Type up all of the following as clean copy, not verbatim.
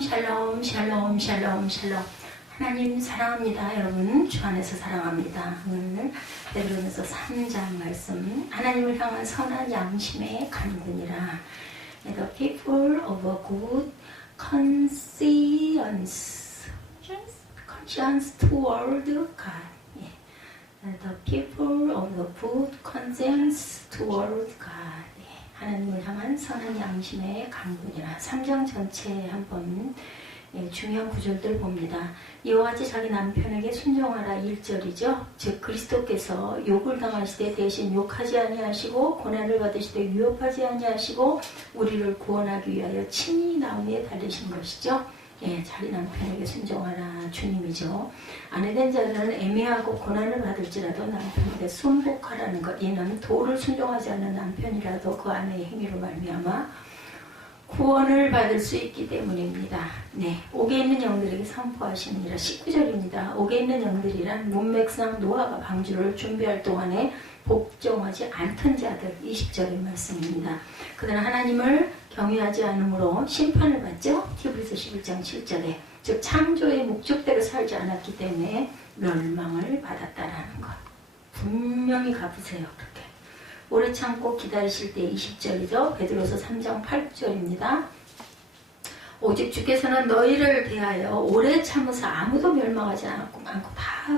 샬롬 샬롬 샬롬 샬롬. 하나님 사랑합니다. 여러분 주 안에서 사랑합니다. 오늘 베드로전서 3장 말씀. 하나님을 향한 선한 양심의 간군이라. The people of a good conscience toward God. The people of the good conscience toward God. 하나님을 향한 선한 양심의 간군이라. 3장 전체에 한번 중요한 구절들 봅니다. 이와 같이 자기 남편에게 순종하라 1절이죠. 즉 그리스도께서 욕을 당하시되 대신 욕하지 아니하시고 고난을 받으시되 위협하지 아니하시고 우리를 구원하기 위하여 친히 나무에 달리신 것이죠. 자기 남편에게 순종하라 주님이죠. 아내된 자들은 애매하고 고난을 받을지라도 남편에게 순복하라는 것. 이는 도를 순종하지 않는 남편이라도 그 아내의 행위로 말미암아 구원을 받을 수 있기 때문입니다. 옥에 있는 영들에게 선포하시느니라. 19절입니다. 옥에 있는 영들이란 문맥상 노아가 방주를 준비할 동안에 복종하지 않던 자들. 20절의 말씀입니다. 그들은 하나님을 경외하지 않으므로 심판을 받죠. 히브리서 11장 7절에 즉 창조의 목적대로 살지 않았기 때문에 멸망을 받았다라는 것. 분명히 갚으세요. 그렇게 오래 참고 기다리실 때 20절이죠. 베드로서 3장 8절입니다. 오직 주께서는 너희를 대하여 오래 참으사 아무도 멸망하지 않고 다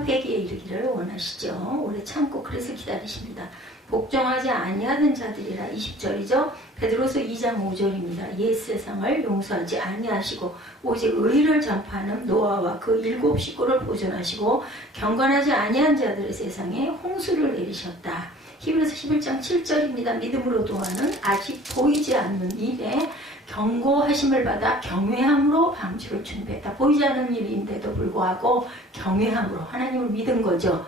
회개에 이르기를 원하시죠. 오래 참고 그래서 기다리십니다. 복종하지 아니하던 자들이라. 20절이죠. 베드로서 2장 5절입니다. 옛 세상을 용서하지 아니하시고 오직 의를 전파하는 노아와 그 7 식구를 보존하시고 경건하지 아니한 자들의 세상에 홍수를 내리셨다. 히브리서 11장 7절입니다. 믿음으로 도하는 아직 보이지 않는 일에 경고하심을 받아 경외함으로 방주를 준비했다. 보이지 않는 일인데도 불구하고 경외함으로 하나님을 믿은 거죠.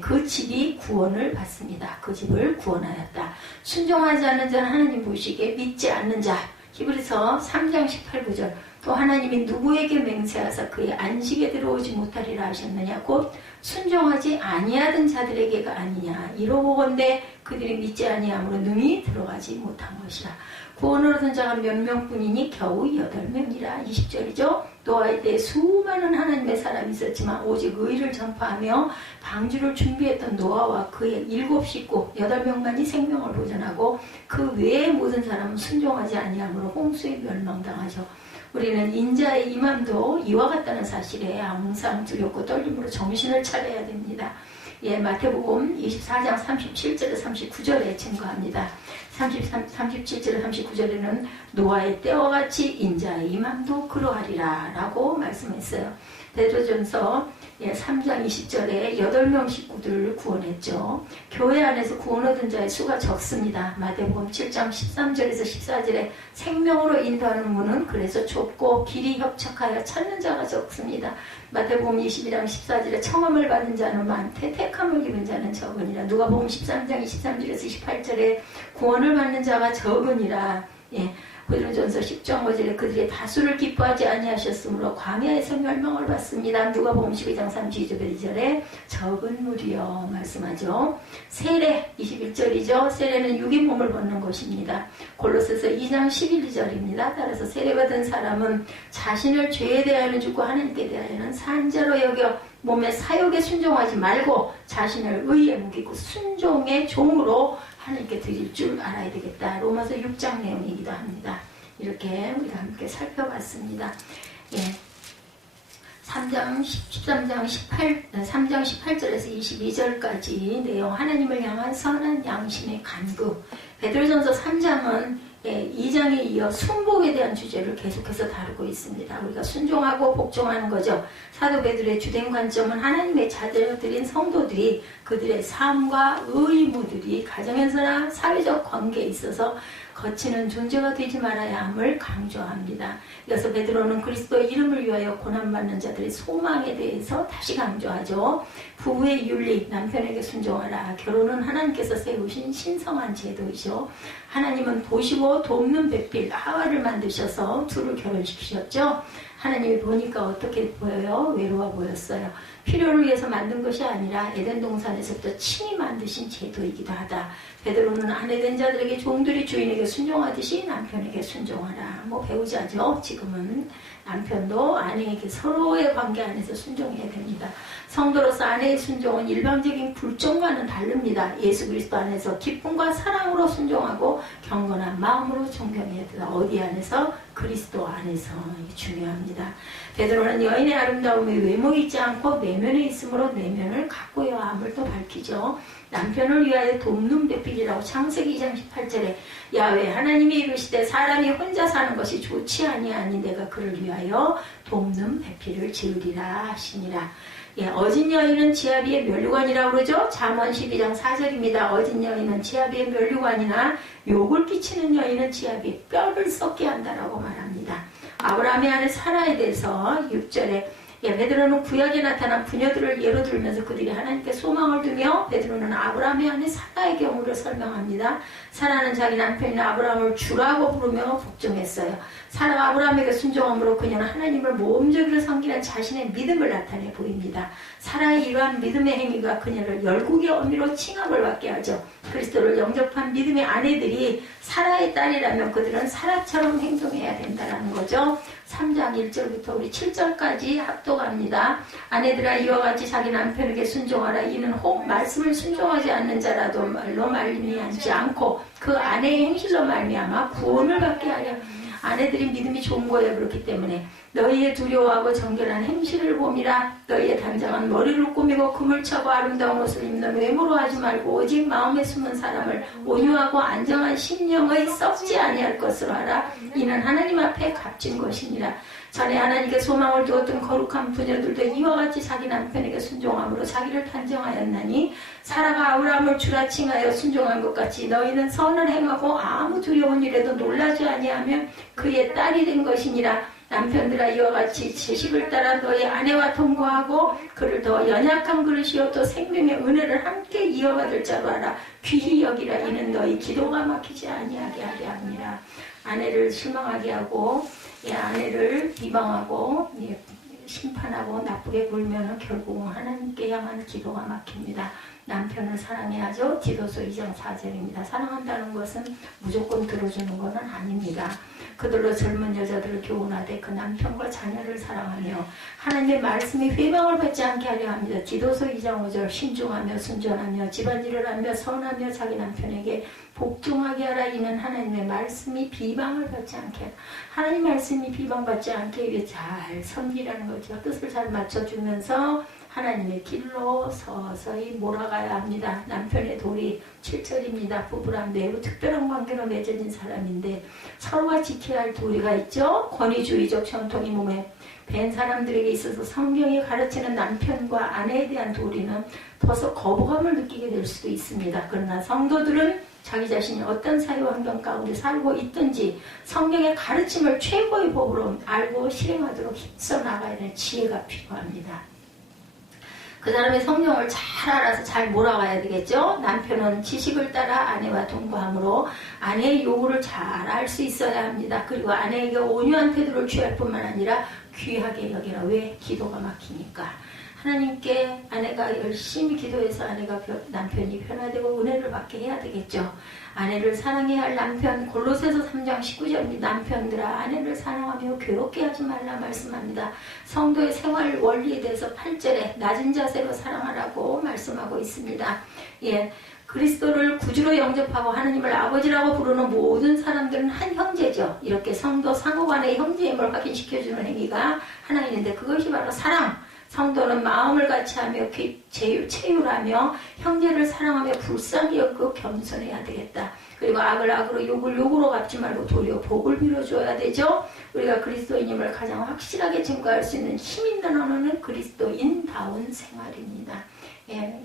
그 집이 구원을 받습니다. 그 집을 구원하였다. 순종하지 않는 자는 하나님 보시기에 믿지 않는 자. 히브리서 3장 18, 9절. 또 하나님이 누구에게 맹세하사 그의 안식에 들어오지 못하리라 하셨느냐. 곧 순종하지 아니하던 자들에게가 아니냐. 이러보건대 그들이 믿지 아니함으로 능히 들어가지 못한 것이라. 구원을 얻은 자가 몇 명뿐이니 겨우 8명이라. 20절이죠. 노아에 대해 수많은 하나님의 사람이 있었지만 오직 의를 전파하며 방주를 준비했던 노아와 그의 7 식구 8명만이 생명을 보존하고 그 외의 모든 사람은 순종하지 아니함으로 홍수에 멸망당하죠. 우리는 인자의 임함도 이와 같다는 사실에 항상 두렵고 떨림으로 정신을 차려야 됩니다. 마태복음 24장 37절에 39절에 증거합니다. 37절에 39절에는 노아의 때와 같이 인자의 임함도 그러하리라 라고 말씀했어요. 베드로전서 3장 20절에 8명 식구들을 구원했죠. 교회 안에서 구원 얻은 자의 수가 적습니다. 마태복음 7장 13절에서 14절에 생명으로 인도하는 문은 그래서 좁고 길이 협착하여 찾는 자가 적습니다. 마태복음 22장 14절에 청함을 받은 자는 많되 택함을 입은 자는 적으니라. 누가복음 13장 23절에서 28절에 구원을 받는 자가 적으니라. 베드로전서 10장 5절에 그들의 다수를 기뻐하지 아니하셨으므로 광야에서 멸망을 받습니다. 누가복음 12장 32절에 적은 무리여 말씀하죠. 세례 21절이죠. 세례는 육의 몸을 벗는 것입니다. 골로새서 2장 11절입니다. 따라서 세례받은 사람은 자신을 죄에 대하여는 죽고 하나님께 대하여는 산자로 여겨 몸의 사욕에 순종하지 말고 자신을 의에 묵이고 순종의 종으로 하나님께 드릴 줄 알아야 되겠다. 로마서 6장 내용이기도 합니다. 이렇게 우리가 함께 살펴봤습니다. 3장 18절에서 22절까지 내용. 하나님을 향한 선한 양심의 간구. 베드로전서 3장은 2장에 이어 순복에 대한 주제를 계속해서 다루고 있습니다. 우리가 순종하고 복종하는 거죠. 사도 베드로의 주된 관점은 하나님의 자녀들인 성도들이 그들의 삶과 의무들이 가정에서나 사회적 관계에 있어서 거치는 존재가 되지 말아야 함을 강조합니다. 이어서 베드로는 그리스도의 이름을 위하여 고난받는 자들의 소망에 대해서 다시 강조하죠. 부부의 윤리, 남편에게 순종하라. 결혼은 하나님께서 세우신 신성한 제도이죠. 하나님은 보시고 돕는 배필 하와를 만드셔서 둘을 결혼시키셨죠. 하나님이 보니까 어떻게 보여요? 외로워 보였어요. 필요를 위해서 만든 것이 아니라 에덴 동산에서부터 친히 만드신 제도이기도 하다. 베드로는 아내된 자들에게 종들이 주인에게 부모에게 순종하듯이 남편에게 순종하라. 뭐 배우자죠. 지금은 남편도 아내에게 서로의 관계 안에서 순종해야 됩니다. 성도로서 아내의 순종은 일방적인 불종과는 다릅니다. 예수 그리스도 안에서 기쁨과 사랑으로 순종하고 경건한 마음으로 존경해야 된다. 어디 안에서? 그리스도 안에서. 이게 중요합니다. 베드로는 여인의 아름다움이 외모에 있지 않고 내면에 있으므로 내면을 가꾸어야 함을 또 밝히죠. 남편을 위하여 돕는 배필이라고 창세기 2장 18절에 야훼 하나님이 이르시되 사람이 혼자 사는 것이 좋지 아니하니 내가 그를 위하여 돕는 배필을 지으리라 하시니라. 예, 어진 여인은 지아비의 면류관이라고 그러죠. 잠언 12장 4절입니다. 어진 여인은 지아비의 면류관이나 욕을 끼치는 여인은 지아비의 뼈를 썩게 한다라고 말합니다. 아브라함의 아내 사라에 대해서 6절에 베드로는 구약에 나타난 부녀들을 예로 들면서 그들이 하나님께 소망을 두며 베드로는 아브라함의 아내 사라의 경우를 설명합니다. 사라는 자기 남편인 아브라함을 주라고 부르며 복종했어요. 사라가 아브라함에게 순종함으로 그녀는 하나님을 모험적으로 섬기는 자신의 믿음을 나타내 보입니다. 사라의 이러한 믿음의 행위가 그녀를 열국의 어미로 칭함을 받게 하죠. 그리스도를 영접한 믿음의 아내들이 사라의 딸이라면 그들은 사라처럼 행동해야 된다는 거죠. 3장 1절부터 우리 7절까지 합독합니다. 아내들아 이와 같이 자기 남편에게 순종하라. 이는 혹 말씀을 순종하지 않는 자라도 말로 말미암지 않고 그 아내의 행실로 말미암아 구원을 받게 하려. 아내들이 믿음이 좋은 거예요. 그렇기 때문에 너희의 두려워하고 정결한 행실을 봄이라. 너희의 단장한 머리를 꾸미고 금을 차고 아름다운 옷을 입는 외모로 하지 말고 오직 마음에 숨은 사람을 온유하고 안정한 심령의 썩지 아니할 것으로 하라. 이는 하나님 앞에 값진 것이니라. 전에 하나님께 소망을 두었던 거룩한 부녀들도 이와 같이 자기 남편에게 순종함으로 자기를 단정하였나니 사라가 아브라함을 주라 칭하여 순종한 것 같이 너희는 선을 행하고 아무 두려운 일에도 놀라지 아니하며 그의 딸이 된 것이니라. 남편들아 이와 같이 지식을 따라 너희 아내와 통과하고 그를 더 연약한 그릇이요 또 생명의 은혜를 함께 이어받을 자로 하라. 귀히 여기라. 이는 너희 기도가 막히지 아니하게 하려 합니다. 아내를 실망하게 하고 아내를 비방하고 심판하고 나쁘게 굴면 결국은 하나님께 향한 기도가 막힙니다. 남편을 사랑해야죠. 디도서 2장 4절입니다. 사랑한다는 것은 무조건 들어주는 것은 아닙니다. 그들로 젊은 여자들을 교훈하되 그 남편과 자녀를 사랑하며 하나님의 말씀이 회방을 받지 않게 하려 합니다. 디도서 2장 5절 신중하며 순전하며 집안일을 하며 선하며 자기 남편에게 복종하게 하라. 이는 하나님의 말씀이 비방을 받지 않게 하라. 하나님 말씀이 비방받지 않게 위해 잘 섬기라는 거죠. 뜻을 잘 맞춰주면서 하나님의 길로 서서히 몰아가야 합니다. 남편의 도리 7절입니다. 부부란 매우 특별한 관계로 맺어진 사람인데 서로가 지켜야 할 도리가 있죠. 권위주의적 전통이 몸에 밴 사람들에게 있어서 성경이 가르치는 남편과 아내에 대한 도리는 벌써 거부감을 느끼게 될 수도 있습니다. 그러나 성도들은 자기 자신이 어떤 사회 환경 가운데 살고 있든지 성경의 가르침을 최고의 법으로 알고 실행하도록 힘써 나가야 되는 지혜가 필요합니다. 그 사람의 성령을 잘 알아서 잘 몰아가야 되겠죠. 남편은 지식을 따라 아내와 동거함으로 아내의 요구를 잘 알 수 있어야 합니다. 그리고 아내에게 온유한 태도를 취할 뿐만 아니라 귀하게 여기라. 왜? 기도가 막히니까. 하나님께 아내가 열심히 기도해서 남편이 변화되고 은혜를 받게 해야 되겠죠. 아내를 사랑해야 할 남편, 골로새서 3장 19절입니다. 남편들아 아내를 사랑하며 괴롭게 하지 말라 말씀합니다. 성도의 생활 원리에 대해서 8절에 낮은 자세로 사랑하라고 말씀하고 있습니다. 그리스도를 구주로 영접하고 하나님을 아버지라고 부르는 모든 사람들은 한 형제죠. 이렇게 성도 상호간의 형제임을 확인시켜주는 행위가 하나 있는데 그것이 바로 사랑. 성도는 마음을 같이하며 체휼하며 형제를 사랑하며 불쌍히 여기고 겸손해야 되겠다. 그리고 악을 악으로 욕을 욕으로 갚지 말고 도리어 복을 빌어줘야 되죠. 우리가 그리스도인임을 가장 확실하게 증거할 수 있는 힘 있는 언어는 그리스도인다운 생활입니다.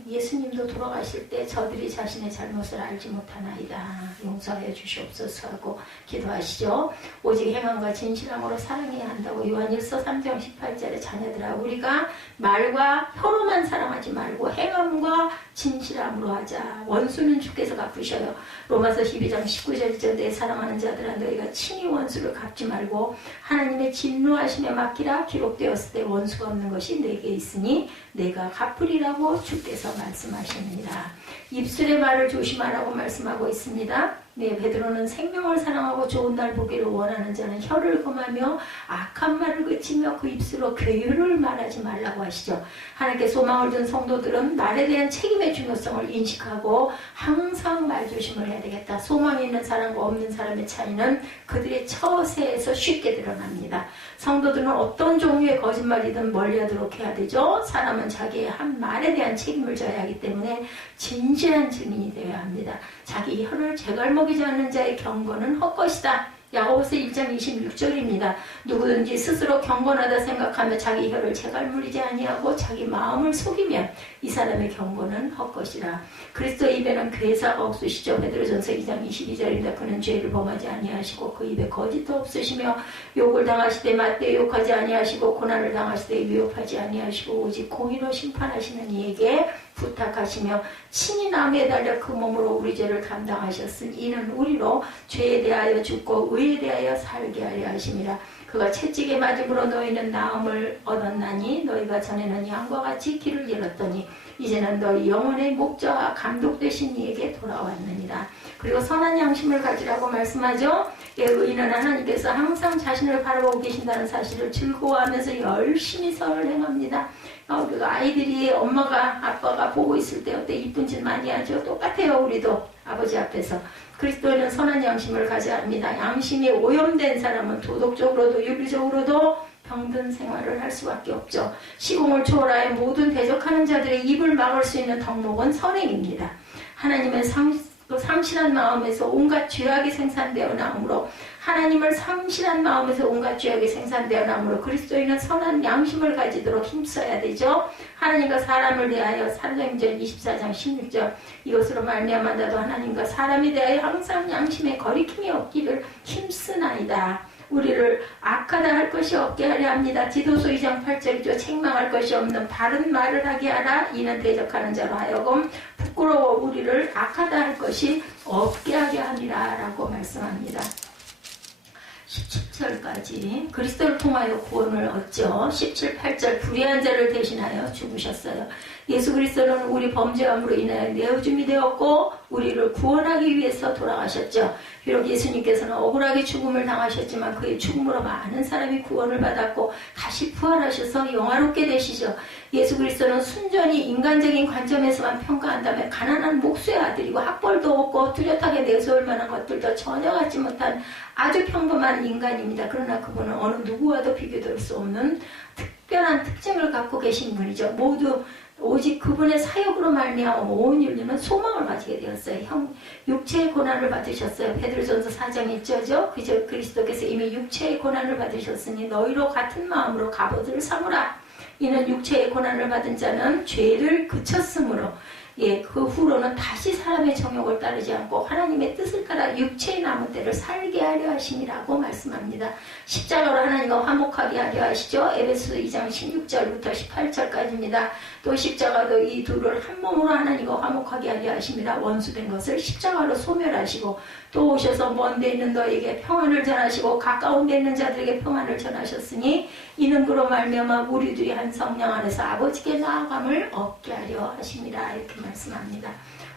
예수님도 돌아가실 때 저들이 자신의 잘못을 알지 못하나이다. 용서하여 주시옵소서 하고 기도하시죠. 오직 행함과 진실함으로 사랑해야 한다고 요한일서 3장 18절에 자녀들아 우리가 말과 혀로만 사랑하지 말고 행함과 진실함으로 하자. 원수는 주께서 갚으셔요. 로마서 12장 19절 내 사랑하는 자들아 너희가 친히 원수를 갚지 말고 하나님의 진노하심에 맡기라. 기록되었을 때 원수가 없는 것이 내게 있으니 내가 갚으리라고 주께서 말씀하십니다. 입술의 말을 조심하라고 말씀하고 있습니다. 네, 베드로는 생명을 사랑하고 좋은 날 보기를 원하는 자는 혀를 금하며 악한 말을 그치며 그 입술로 괴유를 말하지 말라고 하시죠. 하나님께 소망을 둔 성도들은 말에 대한 책임의 중요성을 인식하고 항상 말조심을 해야 되겠다. 소망이 있는 사람과 없는 사람의 차이는 그들의 처세에서 쉽게 드러납니다. 성도들은 어떤 종류의 거짓말이든 멀리하도록 해야 되죠. 사람은 자기의 한 말에 대한 책임을 져야 하기 때문에 진실한 증인이 되어야 합니다. 자기 혀를 제갈먹이지 않는 자의 경건은 헛것이다. 야고보서 1장 26절입니다. 누구든지 스스로 경건하다 생각하며 자기 혀를 제갈물리지 아니하고 자기 마음을 속이면 이 사람의 경건은 헛것이라. 그리스도의 입에는 괴사가 없으시죠. 베드로전서 2장 22절입니다. 그는 죄를 범하지 아니하시고 그 입에 거짓도 없으시며 욕을 당하시되 맞대 욕하지 아니하시고 고난을 당하시되 위협하지 아니하시고 오직 공의로 심판하시는 이에게 부탁하시며 친히 나무에 달려 그 몸으로 우리 죄를 감당하셨으니 이는 우리로 죄에 대하여 죽고 의에 대하여 살게 하려 하심이라. 그가 채찍에 맞음으로 너희는 나음을 얻었나니 너희가 전에는 양과 같이 길을 잃었더니 이제는 너희 영혼의 목자와 감독 되신 이에게 돌아왔느니라. 그리고 선한 양심을 가지라고 말씀하죠. 예, 의인은 하나님께서 항상 자신을 바라보고 계신다는 사실을 즐거워하면서 열심히 선을 행합니다. 그 아이들이 엄마가 아빠가 보고 있을 때 어때 이쁜 짓 많이 하죠. 똑같아요. 우리도 아버지 앞에서. 그리스도인은 선한 양심을 가져야 합니다. 양심이 오염된 사람은 도덕적으로도 윤리적으로도 병든 생활을 할 수밖에 없죠. 시공을 초월하여 모든 대적하는 자들의 입을 막을 수 있는 덕목은 선행입니다. 하나님의 상실한 마음에서 온갖 죄악이 생산되어 나오므로 하나님을 상실한 마음에서 온갖 죄악이 생산되어 나오므로 그리스도인은 선한 양심을 가지도록 힘써야 되죠. 하나님과 사람을 대하여 사도행전 24장 16절 이것으로 말미암아 나도 하나님과 사람에 대하여 항상 양심에 거리낌이 없기를 힘쓰나이다. 우리를 악하다 할 것이 없게 하려 합니다. 디도서 2장 8절이죠. 책망할 것이 없는 바른 말을 하게 하라. 이는 대적하는 자로 하여금 부끄러워 우리를 악하다 할 것이 없게 하려 함이라 라고 말씀합니다. 17절까지 그리스도를 통하여 구원을 얻죠. 17, 8절 불의한 자를 대신하여 죽으셨어요. 예수 그리스도는 우리 범죄함으로 인하여 내어줌이 되었고 우리를 구원하기 위해서 돌아가셨죠. 비록 예수님께서는 억울하게 죽음을 당하셨지만 그의 죽음으로 많은 사람이 구원을 받았고 다시 부활하셔서 영화롭게 되시죠. 예수 그리스도는 순전히 인간적인 관점에서만 평가한다면 가난한 목수의 아들이고 학벌도 없고 뚜렷하게 내세울 만한 것들도 전혀 갖지 못한 아주 평범한 인간입니다. 그러나 그분은 어느 누구와도 비교될 수 없는 특별한 특징을 갖고 계신 분이죠. 모두 오직 그분의 사역으로 말미암아 온 인류는 소망을 가지게 되었어요. 육체의 고난을 받으셨어요. 베드로전서 4장 1절죠. 그저 그리스도께서 이미 육체의 고난을 받으셨으니 너희로 같은 마음으로 갑옷을 삼으라. 이는 육체의 고난을 받은 자는 죄를 그쳤으므로 그 후로는 다시 사람의 정욕을 따르지 않고 하나님의 뜻을 따라 육체의 남은 때를 살게 하려 하심이라고 말씀합니다. 십자가로 하나님과 화목하게 하려 하시죠. 에베소 2장 16절부터 18절까지입니다. 또 십자가도 이 둘을 한 몸으로 하나님과 화목하게 하려 하심이라. 원수된 것을 십자가로 소멸하시고 또 오셔서 먼 데 있는 너에게 평안을 전하시고 가까운 데 있는 자들에게 평안을 전하셨으니 이는 그로 말미암아 우리들이 한 성령 안에서 아버지께 나아감을 얻게 하려 하심이라. 이렇게 말씀합니다.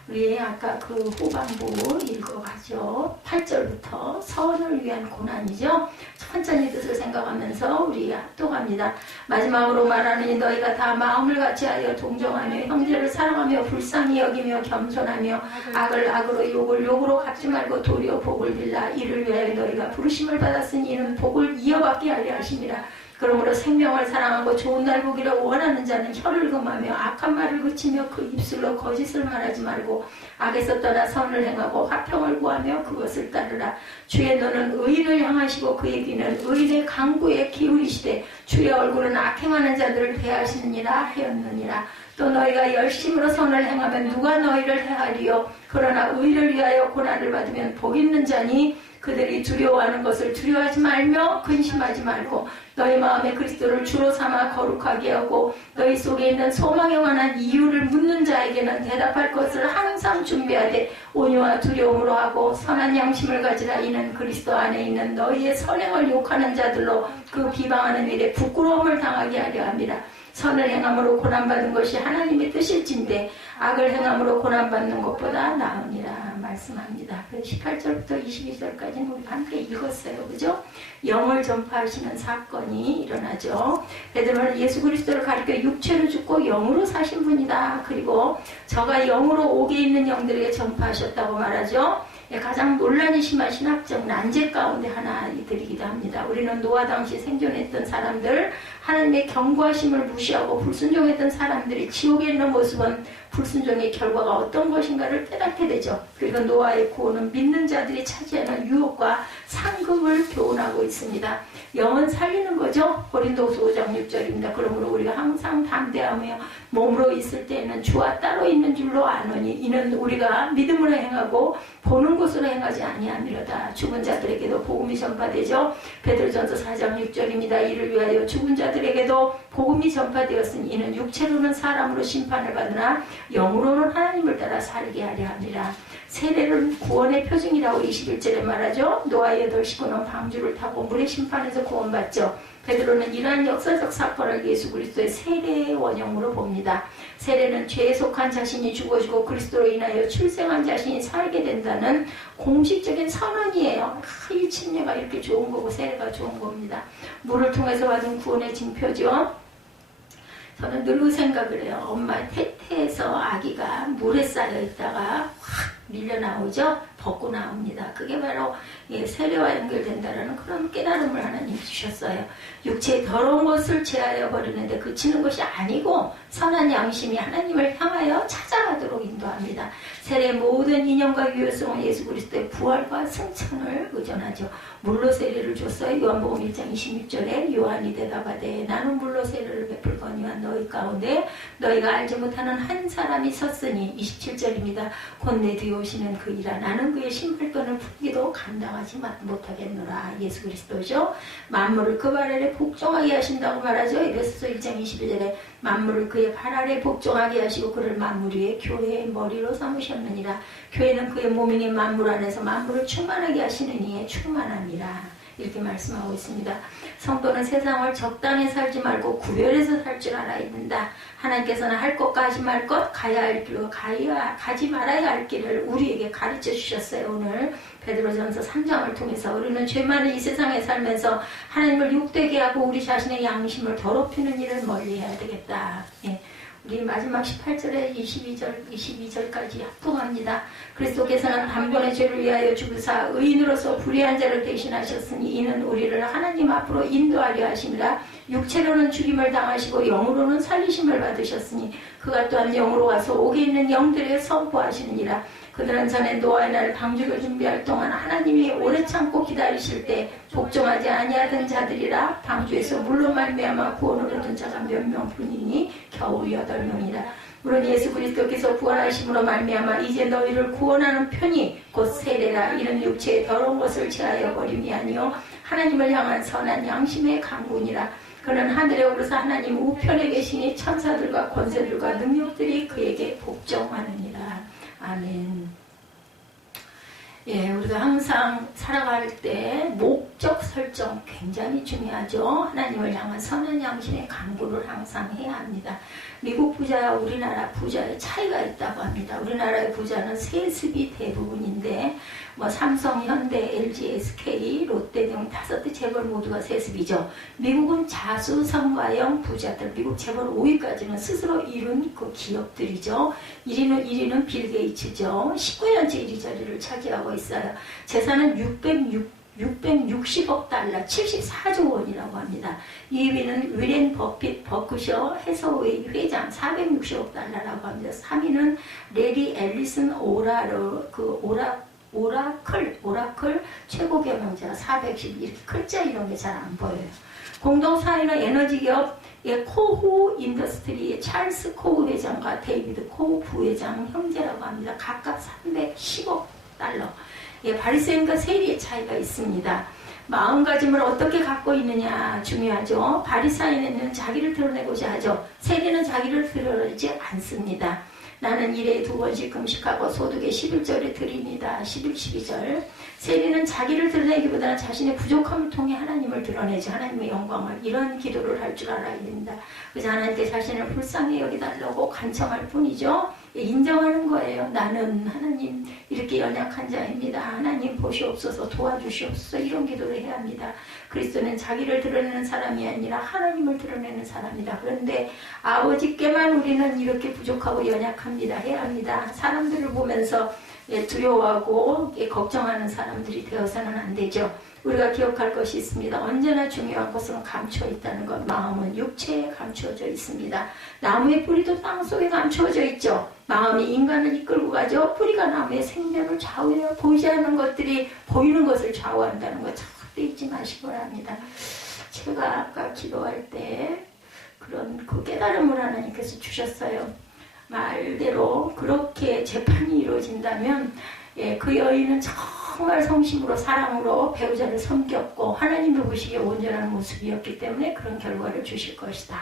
우리 아까 그 후반부 읽어가죠. 8절부터 선을 위한 고난이죠. 천천히 뜻을 생각하면서 우리 합독합니다. 마지막으로 말하느니 너희가 다 마음을 같이하여 동정하며 형제를 사랑하며 불쌍히 여기며 겸손하며 악을 악으로 욕을 욕으로 갚지 말고 도리어 복을 빌라. 이를 위하여 너희가 부르심을 받았으니 이는 복을 이어받게 하려 하심이라. 그러므로 생명을 사랑하고 좋은 날 보기를 원하는 자는 혀를 금하며 악한 말을 그치며 그 입술로 거짓을 말하지 말고 악에서 떠나 선을 행하고 화평을 구하며 그것을 따르라. 주의 눈은 의인을 향하시고 그의 귀는 의인의 강구에 기울이시되 주의 얼굴은 악행하는 자들을 대하시느니라 하였느니라. 또 너희가 열심으로 선을 행하면 누가 너희를 해하리요. 그러나 의를 위하여 고난을 받으면 복 있는 자니 그들이 두려워하는 것을 두려워하지 말며 근심하지 말고 너희 마음에 그리스도를 주로 삼아 거룩하게 하고 너희 속에 있는 소망에 관한 이유를 묻는 자에게는 대답할 것을 항상 준비하되 온유와 두려움으로 하고 선한 양심을 가지라. 이는 그리스도 안에 있는 너희의 선행을 욕하는 자들로 그 비방하는 일에 부끄러움을 당하게 하려 함이라. 선을 행함으로 고난받는 것이 하나님의 뜻일진데 악을 행함으로 고난받는 것보다 나으니라. 말씀합니다. 18절부터 22절까지는 우리가 함께 읽었어요. 그죠? 영을 전파하시는 사건이 일어나죠. 베드로는 예수 그리스도를 가리켜 육체로 죽고 영으로 사신 분이다. 그리고 저가 영으로 옥에 있는 영들에게 전파하셨다고 말하죠. 가장 논란이 심한 신학적 난제 가운데 하나이들이기도 합니다. 우리는 노아 당시 생존했던 사람들, 하나님의 경고하심을 무시하고 불순종했던 사람들이 지옥에 있는 모습은 불순종의 결과가 어떤 것인가를 깨닫게 되죠. 그리고 노아의 구원은 믿는 자들이 차지하는 유혹과 상급을 교훈하고 있습니다. 영은 살리는 거죠. 고린도후서 5장 6절입니다. 그러므로 우리가 항상 담대하며 몸으로 있을 때에는 주와 따로 있는 줄로 아노니 이는 우리가 믿음으로 행하고 보는 것으로 행하지 아니함이로다. 죽은 자들에게도 복음이 전파되죠. 베드로전서 4장 6절입니다. 이를 위하여 죽은 자들에게도 복음이 전파되었으니 이는 육체로는 사람으로 심판을 받으나 영으로는 하나님을 따라 살게 하려 함이라. 세례는 구원의 표징이라고 21절에 말하죠. 노아의 8 식구는 방주를 타고 물의 심판에서 구원받죠. 베드로는 이러한 역사적 사건을 예수 그리스도의 세례의 원형으로 봅니다. 세례는 죄에 속한 자신이 죽어지고 그리스도로 인하여 출생한 자신이 살게 된다는 공식적인 선언이에요. 이 침례가 이렇게 좋은 거고 세례가 좋은 겁니다. 물을 통해서 받은 구원의 징표죠. 저는 늘 생각을 해요. 엄마 태태에서 아기가 물에 쌓여 있다가 확 밀려 나오죠. 벗고 나옵니다. 그게 바로 세례와 연결된다라는 그런 깨달음을 하나님 주셨어요. 육체의 더러운 것을 제하여 버리는데 그치는 것이 아니고 선한 양심이 하나님을 향하여 찾아가도록 인도합니다. 세례의 모든 인연과 유효성은 예수 그리스도의 부활과 승천을 의존하죠. 물로 세례를 줬어요. 요한복음 1장 26절에 요한이 대답하되 나는 물로 세례를 베풀거니와 너희 가운데 너희가 알지 못하는 한 사람이 섰으니 27절입니다. 곧 내 뒤에 오시는 그 이라 나는 그의 신발끈을 풀기도 감당하지 못하겠노라. 예수 그리스도죠. 만물을 그 발 아래 복종하게 하신다고 말하죠. 에베소서 1장 21절에 만물을 그의 발 아래 복종하게 하시고 그를 만물 위에 교회의 머리로 삼으셨느니라. 교회는 그의 몸이니 만물 안에서 만물을 충만하게 하시는 이에 충만함이라. 이렇게 말씀하고 있습니다. 성도는 세상을 적당히 살지 말고 구별해서 살 줄 알아야 된다. 하나님께서는 할 것과 하지 말 것, 가야 할 길과 가지 말아야 할 길을 우리에게 가르쳐 주셨어요. 오늘 베드로전서 3장을 통해서 우리는 죄 많은 이 세상에 살면서 하나님을 욕되게 하고 우리 자신의 양심을 더럽히는 일을 멀리해야 되겠다. 우리 마지막 18절에 22절까지 합동합니다. 그리스도께서는 단번에 죄를 위하여 죽으사 의인으로서 불의한 자를 대신하셨으니 이는 우리를 하나님 앞으로 인도하려 하심이라. 육체로는 죽임을 당하시고 영으로는 살리심을 받으셨으니 그가 또한 영으로 와서 옥에 있는 영들에게 선포하시느니라. 그들은 전에 노아의 날 방주를 준비할 동안 하나님이 오래 참고 기다리실 때 복종하지 아니하던 자들이라. 방주에서 물로 말미암아 구원을 얻은 자가 몇 명뿐이니 겨우 8명이라. 물론 예수 그리스도께서 부활하심으로 말미암아 이제 너희를 구원하는 편이 곧 세례라. 이는 육체의 더러운 것을 제하여 버림이 아니요 하나님을 향한 선한 양심의 강군이라. 그는 하늘에 오르사 하나님 우편에 계시니 천사들과 권세들과 능력들이 그에게 복종하느니라. 아멘. 우리가 항상 살아갈 때 목적 설정 굉장히 중요하죠. 하나님을 향한 선한 양심의 강구를 항상 해야 합니다. 미국 부자와 우리나라 부자의 차이가 있다고 합니다. 우리나라의 부자는 세습이 대부분인데 삼성, 현대, LG, SK, 롯데 등 5대 재벌 모두가 세습이죠. 미국은 자수성가형 부자들, 미국 재벌 5위까지는 스스로 이룬 그 기업들이죠. 1위는 빌 게이츠죠. 19년째 1위 자리를 차지하고 있어요. 재산은 660억 달러, 74조 원이라고 합니다. 2위는 위렌 버핏 버크셔 해서웨이 회장 460억 달러라고 합니다. 3위는 레리 앨리슨 오라클 최고 경영자 410, 이렇게 글자 이런 게 잘 안 보여요. 공동 4위는 에너지 기업의 코후 인더스트리의 찰스 코우 회장과 데이비드 코우 부회장 형제라고 합니다. 각각 310억 달러. 바리새인과 세리의 차이가 있습니다. 마음가짐을 어떻게 갖고 있느냐 중요하죠. 바리새인은 자기를 드러내고자 하죠. 세리는 자기를 드러내지 않습니다. 나는 일에 2번씩 금식하고 소득의 11절에 드립니다. 11, 12절. 세리는 자기를 드러내기보다는 자신의 부족함을 통해 하나님을 드러내죠. 하나님의 영광을. 이런 기도를 할 줄 알아야 됩니다. 그래서 하나님께 자신을 불쌍히 여기달라고 간청할 뿐이죠. 인정하는 거예요. 나는 하나님 이렇게 연약한 자입니다. 하나님 보시옵소서, 도와주시옵소서, 이런 기도를 해야 합니다. 그리스도는 자기를 드러내는 사람이 아니라 하나님을 드러내는 사람이다. 그런데 아버지께만 우리는 이렇게 부족하고 연약합니다. 해야 합니다. 사람들을 보면서 두려워하고 걱정하는 사람들이 되어서는 안 되죠. 우리가 기억할 것이 있습니다. 언제나 중요한 것은 감추어 있다는 것. 마음은 육체에 감추어져 있습니다. 나무의 뿌리도 땅속에 감추어져 있죠. 마음이 인간을 이끌고 가죠. 뿌리가 나무의 생명을 좌우해요. 보이지 않는 것들이 보이는 것을 좌우한다는 것 절대 잊지 마시기 바랍니다. 제가 아까 기도할 때 그런 그 깨달음을 하나님께서 주셨어요. 말대로 그렇게 재판이 이루어진다면 그 여인은 정말 성심으로 사랑으로 배우자를 섬겼고 하나님을 보시기에 온전한 모습이었기 때문에 그런 결과를 주실 것이다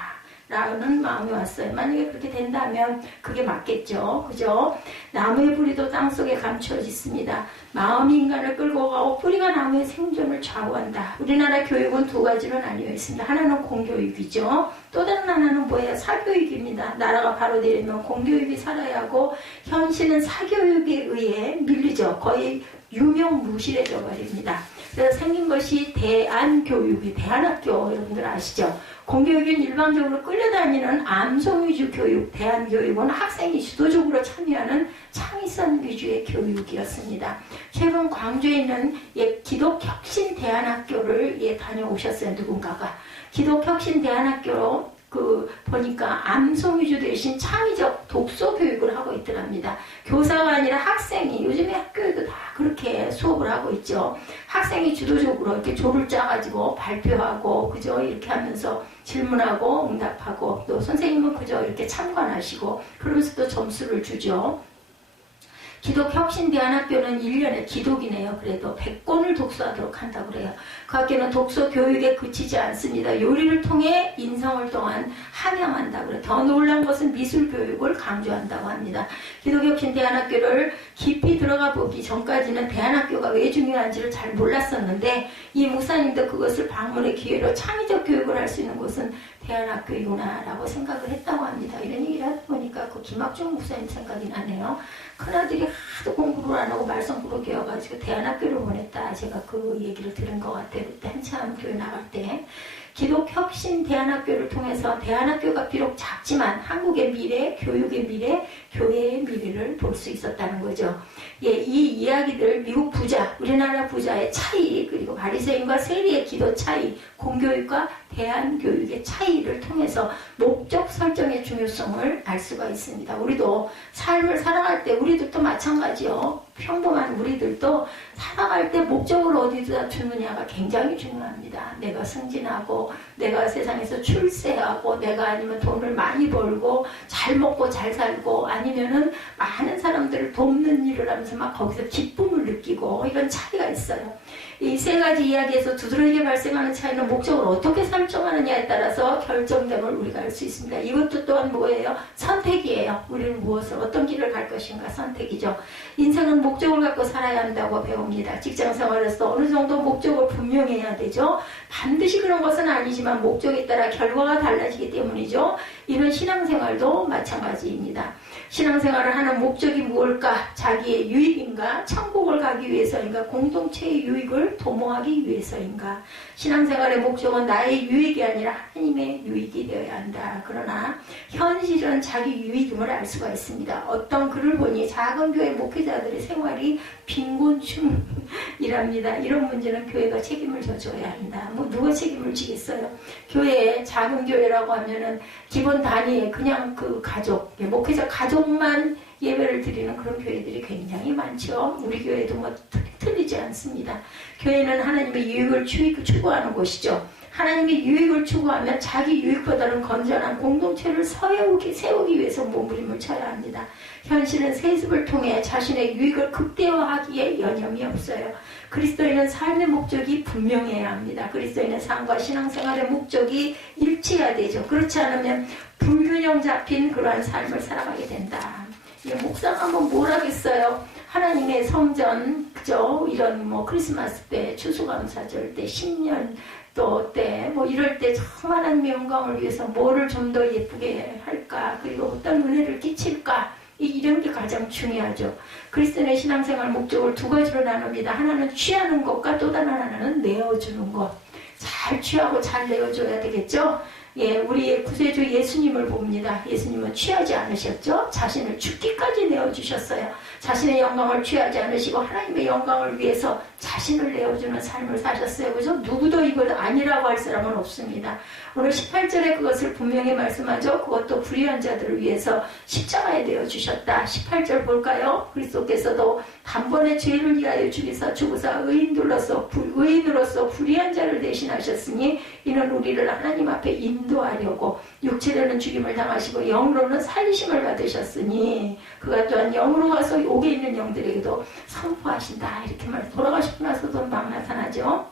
라는 마음이 왔어요. 만약에 그렇게 된다면 그게 맞겠죠. 그죠? 나무의 뿌리도 땅속에 감추어져 있습니다. 마음이 인간을 끌고 가고 뿌리가 나무의 생존을 좌우한다. 우리나라 교육은 두 가지로 나뉘어 있습니다. 하나는 공교육이죠. 또 다른 하나는 뭐예요? 사교육입니다. 나라가 바로 되려면 공교육이 살아야 하고 현실은 사교육에 의해 밀리죠. 거의 유명무실해져 버립니다. 그래서 생긴 것이 대안교육이, 대안학교, 여러분들 아시죠? 공교육은 일반적으로 끌려다니는 암송 위주 교육, 대안교육은 학생이 주도적으로 참여하는 창의성 위주의 교육이었습니다. 최근 광주에 있는 기독혁신 대안학교를 다녀오셨어요, 누군가가. 기독혁신 대안학교로 보니까 암송 위주 대신 창의적 독서 교육을 하고 있더랍니다. 교사가 아니라 학생이, 요즘에 학교에도 다 그렇게 수업을 하고 있죠. 학생이 주도적으로 이렇게 조를 짜가지고 발표하고, 그죠? 이렇게 하면서 질문하고 응답하고, 또 선생님은 그저 이렇게 참관하시고, 그러면서 또 점수를 주죠. 기독혁신대안학교는 1년에 기독이네요. 그래도 100권을 독서하도록 한다고 그래요. 그 학교는 독서 교육에 그치지 않습니다. 요리를 통해 인성을 또한 함양한다고 그래요. 더 놀라운 것은 미술 교육을 강조한다고 합니다. 기독혁신대안학교를 깊이 들어가 보기 전까지는 대안학교가 왜 중요한지를 잘 몰랐었는데 이 목사님도 그것을 방문의 기회로 창의적 교육을 할 수 있는 곳은 대안학교이구나 라고 생각을 했다고 합니다. 이런 얘기를 하다 보니까 그 김학중 목사님 생각이 나네요. 큰아들이 하도 공부를 안 하고 말썽 부르게 해가지고 대안학교를 보냈다. 제가 그 얘기를 들은 것 같아요. 그때 한참 교회 나갈 때. 기독혁신 대안학교를 통해서 대안학교가 비록 작지만 한국의 미래, 교육의 미래, 교회의 미래를 볼 수 있었다는 거죠. 이 이야기들 미국 부자, 우리나라 부자의 차이, 그리고 바리새인과 세리의 기도 차이, 공교육과 대안교육의 차이를 통해서 목적 설정의 중요성을 알 수가 있습니다. 우리도 삶을 살아갈 때 우리도 또 마찬가지요. 평범한 우리들도 살아갈 때 목적을 어디다 두느냐가 굉장히 중요합니다. 내가 승진하고 내가 세상에서 출세하고 내가 아니면 돈을 많이 벌고 잘 먹고 잘 살고 아니면은 많은 사람들을 돕는 일을 하면서 막 거기서 기쁨을 느끼고 이런 차이가 있어요. 이 세 가지 이야기에서 두드러지게 발생하는 차이는 목적을 어떻게 설정하느냐에 따라서 결정됨을 우리가 알 수 있습니다. 이것도 또한 뭐예요? 선택이에요. 우리는 무엇을 어떤 길을 갈 것인가 선택이죠. 인생은 목적을 갖고 살아야 한다고 배웁니다. 직장생활에서 어느 정도 목적을 분명해야 되죠. 반드시 그런 것은 아니지만 목적에 따라 결과가 달라지기 때문이죠. 이런 신앙생활도 마찬가지입니다. 신앙생활을 하는 목적이 무엇일까? 자기의 유익인가? 천국을 가기 위해서인가? 공동체의 유익을 도모하기 위해서인가? 신앙생활의 목적은 나의 유익이 아니라 하나님의 유익이 되어야 한다. 그러나 현실은 자기 유익임을 알 수가 있습니다. 어떤 글을 보니 작은 교회 목회자들의 생활이 빈곤충이랍니다. 이런 문제는 교회가 책임을 져줘야 한다. 누가 책임을 지겠어요? 교회, 작은 교회라고 하면은 기본 단위에 그냥 그 가족, 목회자 가족만 예배를 드리는 그런 교회들이 굉장히 많죠. 우리 교회도 뭐 틀리지 않습니다. 교회는 하나님의 유익을 추구하는 곳이죠. 하나님의 유익을 추구하면 자기 유익보다는 건전한 공동체를 세우기 위해서 몸부림을 쳐야 합니다. 현실은 세습을 통해 자신의 유익을 극대화하기에 여념이 없어요. 그리스도인은 삶의 목적이 분명해야 합니다. 그리스도인의 삶과 신앙생활의 목적이 일치해야 되죠. 그렇지 않으면 불균형 잡힌 그러한 삶을 살아가게 된다. 목사가 뭘 하겠어요? 하나님의 성전, 그죠? 이런 크리스마스 때, 추수감사절 때, 신년 또 때, 이럴 때 정말 하나님의 영광을 위해서 뭐를 좀 더 예쁘게 할까? 그리고 어떤 은혜를 끼칠까? 이런 게 가장 중요하죠. 그리스도인의 신앙생활 목적을 두 가지로 나눕니다. 하나는 취하는 것과 또 다른 하나는 내어주는 것. 잘 취하고 잘 내어줘야 되겠죠. 예, 우리의 구세주 예수님을 봅니다. 예수님은 취하지 않으셨죠? 자신을 죽기까지 내어주셨어요. 자신의 영광을 취하지 않으시고 하나님의 영광을 위해서 자신을 내어주는 삶을 사셨어요. 그죠? 누구도 이걸 아니라고 할 사람은 없습니다. 오늘 18절에 그것을 분명히 말씀하죠. 그것도 불의한 자들을 위해서 십자가에 내어주셨다. 18절 볼까요? 그리스도께서도 단번에 죄를 위하여 죽으사 의인으로서 불의한 자를 대신하셨으니 이는 우리를 하나님 앞에 인도하려고 육체로는 죽임을 당하시고 영으로는 살리심을 받으셨으니 그가 또한 영으로 가서 옥에 있는 영들에게도 선포하신다. 이렇게 돌아가시고 나서도 막 나타나죠.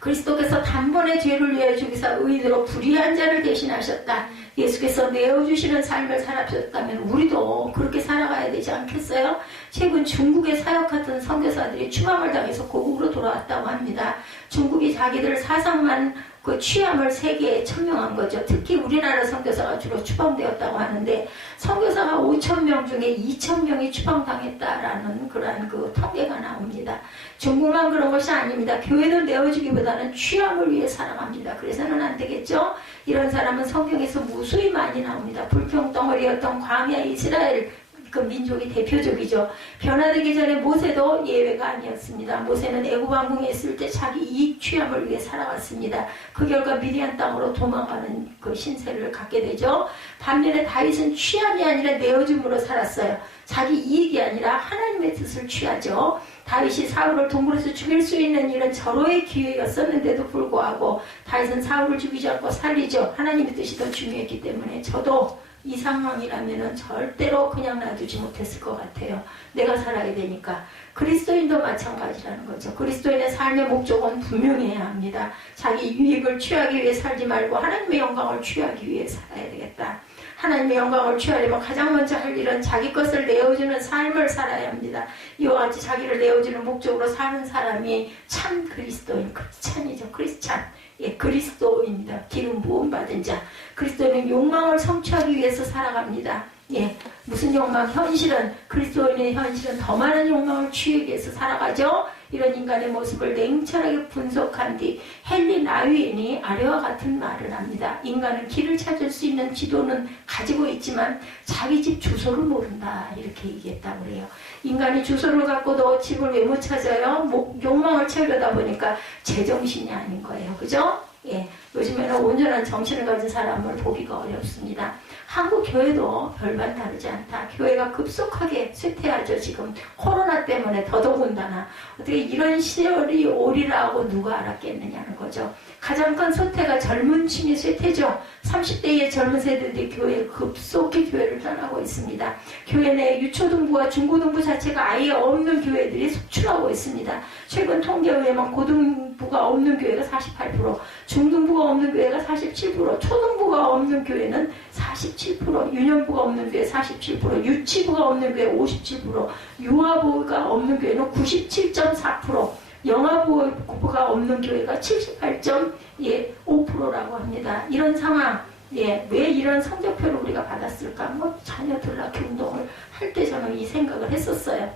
그리스도께서 단번에 죄를 위하여 죽이사 의인으로 불의한 자를 대신하셨다. 예수께서 내어주시는 삶을 살아셨다면 우리도 그렇게 살아가야 되지 않겠어요? 최근 중국에 사역하던 선교사들이 추방을 당해서 고국으로 돌아왔다고 합니다. 중국이 자기들 사상만 그 취함을 세계에 천명한 거죠. 특히 우리나라 선교사가 주로 추방되었다고 하는데 선교사가 5,000명 중에 2,000명이 추방당했다라는 그러한 그 통계가 나옵니다. 중국만 그런 것이 아닙니다. 교회도 내어주기보다는 취함을 위해 살아갑니다. 그래서는 안 되겠죠. 이런 사람은 성경에서 무수히 많이 나옵니다. 불평덩어리였던 광야 이스라엘 그 민족이 대표적이죠. 변화되기 전에 모세도 예외가 아니었습니다. 모세는 애굽 왕궁에 있을 때 자기 이익 취함을 위해 살아왔습니다. 그 결과 미디안 땅으로 도망가는 그 신세를 갖게 되죠. 반면에 다윗은 취함이 아니라 내어줌으로 살았어요. 자기 이익이 아니라 하나님의 뜻을 취하죠. 다윗이 사울을 동굴에서 죽일 수 있는 일은 절호의 기회였었는데도 불구하고 다윗은 사울을 죽이지 않고 살리죠. 하나님의 뜻이 더 중요했기 때문에 저도 이 상황이라면 절대로 그냥 놔두지 못했을 것 같아요. 내가 살아야 되니까. 그리스도인도 마찬가지라는 거죠. 그리스도인의 삶의 목적은 분명해야 합니다. 자기 유익을 취하기 위해 살지 말고 하나님의 영광을 취하기 위해 살아야 되겠다. 하나님의 영광을 취하려면 가장 먼저 할 일은 자기 것을 내어주는 삶을 살아야 합니다. 이와 같이 자기를 내어주는 목적으로 사는 사람이 참 그리스도인, 크리스찬이죠. 크리스찬. 예, 그리스도입니다. 기름 부음 받은 자. 그리스도인은 욕망을 성취하기 위해서 살아갑니다. 예, 무슨 욕망? 현실은 그리스도인의 현실은 더 많은 욕망을 취하기 위해서 살아가죠. 이런 인간의 모습을 냉철하게 분석한 뒤 헨리 나위엔이 아래와 같은 말을 합니다. 인간은 길을 찾을 수 있는 지도는 가지고 있지만 자기 집 주소를 모른다. 이렇게 얘기했다고 그래요. 인간이 주소를 갖고도 집을 왜 못 찾아요? 욕망을 채우려다 보니까 제정신이 아닌 거예요. 그죠? 예, 요즘에는 온전한 정신을 가진 사람을 보기가 어렵습니다. 한국 교회도 별반 다르지 않다. 교회가 급속하게 쇠퇴하죠. 지금 코로나 때문에 더더군다나 어떻게 이런 시절이 오리라고 누가 알았겠느냐는 거죠. 가장 큰 쇠퇴가 젊은 층의 쇠퇴죠. 30대의 젊은 세대들이 교회에 급속히 교회를 떠나고 있습니다. 교회 내 유초등부와 중고등부 자체가 아예 없는 교회들이 속출하고 있습니다. 최근 통계에 의하면 고등부가 없는 교회가 48%, 중등부가 없는 교회가 47%, 초등부가 없는 교회는 47%, 유년부가 없는 교회 47%, 유치부가 없는 교회 57%, 유아부가 없는 교회는 97.4%, 영아부가 없는 교회가 78.5%라고 합니다. 이런 상황, 예, 왜 이런 성적표를 우리가 받았을까? 자녀들 낳기 운동을 할 때 저는 이 생각을 했었어요.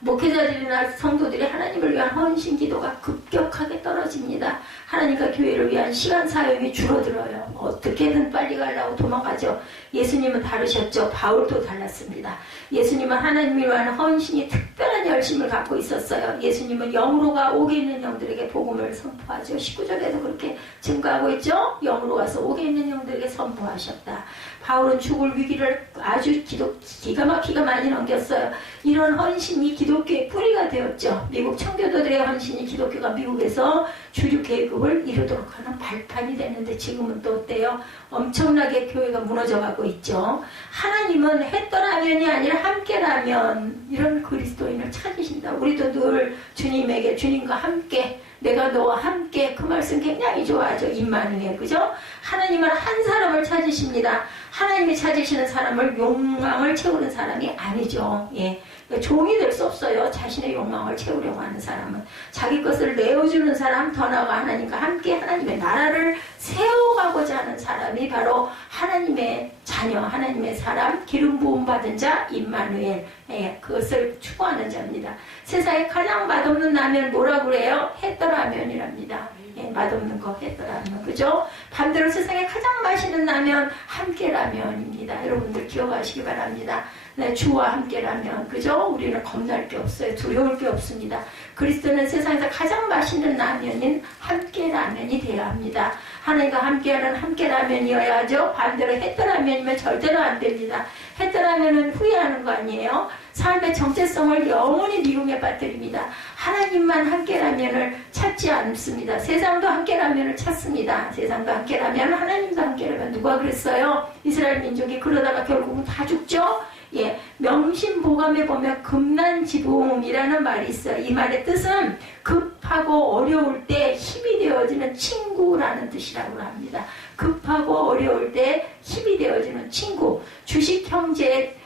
목회자들이나 성도들이 하나님을 위한 헌신 기도가 급격하게 떨어집니다. 하나님과 교회를 위한 시간 사용이 줄어들어요. 어떻게든 빨리 가려고 도망가죠. 예수님은 다르셨죠. 바울도 달랐습니다. 예수님은 하나님을 위한 헌신이 특별한 열심을 갖고 있었어요. 예수님은 영으로가 옥에 있는 영들에게 복음을 선포하죠. 19절에도 그렇게 증거하고 있죠. 영으로 가서 옥에 있는 영들에게 선포하셨다. 바울은 죽을 위기를 아주 기가 막히게 많이 넘겼어요. 이런 헌신이 기독교의 뿌리가 되었죠. 미국 청교도들의 헌신이 기독교가 미국에서 주류 계급을 이루도록 하는 발판이 됐는데 지금은 또 어때요? 엄청나게 교회가 무너져가고 있죠. 하나님은 했더라면이 아니라 함께라면 이런 그리스도인을 찾으신다. 우리도 늘 주님에게 주님과 함께 내가 너와 함께 그 말씀 굉장히 좋아하죠. 임마누엘 그죠? 하나님은 한 사람을 찾으십니다. 하나님이 찾으시는 사람을 욕망을 채우는 사람이 아니죠. 예. 종이 될 수 없어요. 자신의 욕망을 채우려고 하는 사람은. 자기 것을 내어주는 사람, 더 나아가 하나님과 함께 하나님의 나라를 세워가고자 하는 사람이 바로 하나님의 자녀, 하나님의 사람, 기름 부음 받은 자, 임마누엘. 예, 그것을 추구하는 자입니다. 세상에 가장 맛없는 라면 뭐라고 그래요? 햇더라면이랍니다. 예, 맛없는 거 햇더라면, 그죠? 반대로 세상에 가장 맛있는 라면 함께라면입니다. 여러분들 기억하시기 바랍니다. 네, 주와 함께라면, 그죠? 우리는 겁날 게 없어요. 두려울 게 없습니다. 그리스도는 세상에서 가장 맛있는 라면인 함께라면이 되어야 합니다. 하나님과 함께하는 함께라면이어야죠. 반대로 햇더라면이면 절대로 안 됩니다. 햇더라면은 후회하는 거 아니에요? 삶의 정체성을 영원히 미궁에 빠뜨립니다. 하나님만 함께라면을 찾지 않습니다. 세상도 함께라면을 찾습니다. 세상도 함께라면, 하나님도 함께라면. 누가 그랬어요? 이스라엘 민족이 그러다가 결국은 다 죽죠? 예, 명심보감에 보면 금난지붕이라는 말이 있어요. 이 말의 뜻은 급하고 어려울 때 힘이 되어지는 친구라는 뜻이라고 합니다. 급하고 어려울 때 힘이 되어지는 친구. 주식형제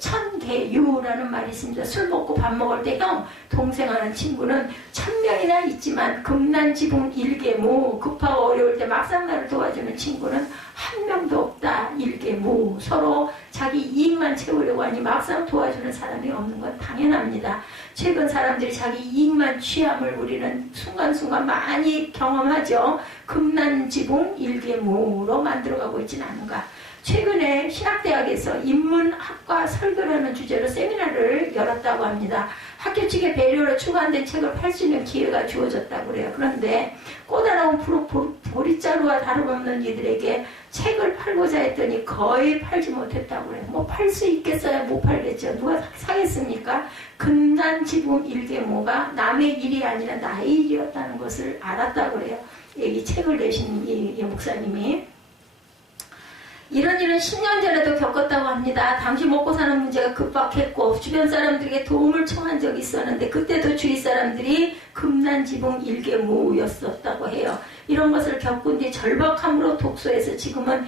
천계유라는 말이 있습니다. 술 먹고 밥 먹을 때 형, 동생 하는 친구는 1000명이나 있지만 금난지붕 일개무. 급하고 어려울 때 막상 나를 도와주는 친구는 한 명도 없다. 일개무. 서로 자기 이익만 채우려고 하니 막상 도와주는 사람이 없는 건 당연합니다. 최근 사람들이 자기 이익만 취함을 우리는 순간순간 많이 경험하죠. 금난지붕 일개무로 만들어가고 있지는 않은가. 최근에 신학대학에서 인문학과 설교라는 주제로 세미나를 열었다고 합니다. 학교 측의 배려로 추가된 책을 팔 수 있는 기회가 주어졌다고 그래요. 그런데 꼬다로운 보리자루와 다름없는 이들에게 책을 팔고자 했더니 거의 팔지 못했다고 그래요. 뭐 팔 수 있겠어요? 못 팔겠죠. 누가 사겠습니까? 금난지붕 일개모가 남의 일이 아니라 나의 일이었다는 것을 알았다고 그래요. 이 책을 내신 이 목사님이. 이런 일은 10년 전에도 겪었다고 합니다. 당시 먹고 사는 문제가 급박했고 주변 사람들에게 도움을 청한 적이 있었는데 그때도 주위 사람들이 금난지붕 일개무였었다고 해요. 이런 것을 겪은 뒤 절박함으로 독서해서 지금은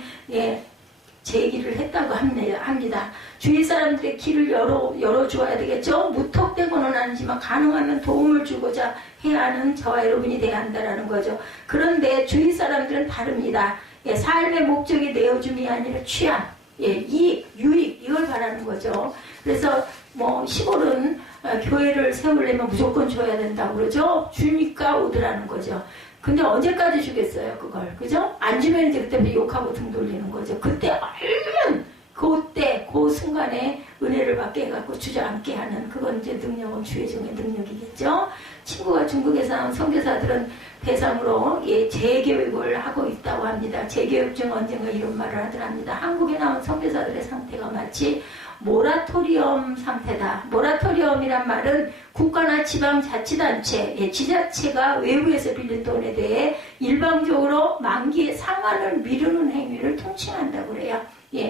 제기를 했다고 합니다. 주위 사람들의 길을 열어주어야 되겠죠. 무턱대고는 아니지만 가능하면 도움을 주고자 해야 하는 저와 여러분이 돼야 한다는 거죠. 그런데 주위 사람들은 다릅니다. 삶의 목적이 내어줌이 아니라 취함, 이익, 유익 이걸 바라는 거죠. 그래서 뭐 시골은 교회를 세우려면 무조건 줘야 된다고 그러죠. 주니까 오더라는 거죠. 근데 언제까지 주겠어요, 그걸, 그죠? 안 주면 이제 그때 욕하고 등 돌리는 거죠. 그때 얼른 그 순간에 은혜를 받게 해갖고 주저앉게 하는 그건 이제 능력은 주의 종의 능력이겠죠. 친구가 중국에서 나온 선교사들은 대상으로 재교육을 하고 있다고 합니다. 재교육 중 언젠가 이런 말을 하더랍니다. 한국에 나온 선교사들의 상태가 마치 모라토리엄 상태다. 모라토리엄이란 말은 국가나 지방자치단체, 지자체가 외부에서 빌린 돈에 대해 일방적으로 만기의 상환을 미루는 행위를 통칭한다고 그래요.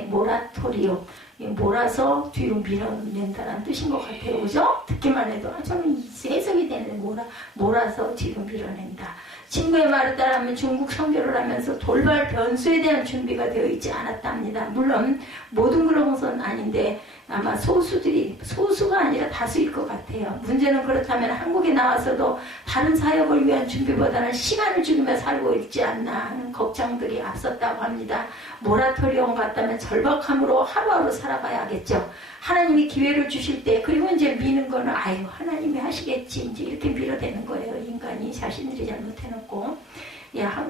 모라토리엄. 몰아서 뒤로 밀어낸다는 뜻인 것 같아요. 그죠? 듣기만 해도 저는 해석이 되는데 몰아서 뒤로 밀어낸다. 친구의 말을 따르면 중국 선교를 하면서 돌발 변수에 대한 준비가 되어 있지 않았답니다. 물론 모든 그런 것은 아닌데 아마 소수가 아니라 다수일 것 같아요. 문제는 그렇다면 한국에 나와서도 다른 사역을 위한 준비보다는 시간을 죽이며 살고 있지 않나 하는 걱정들이 앞섰다고 합니다. 모라토리엄 같다면 절박함으로 하루하루 살아가야겠죠. 하나님이 기회를 주실 때 그리고 이제 미는 거는 하나님이 하시겠지 이제 이렇게 밀어대는 거예요. 인간이 자신들이 잘못해놓고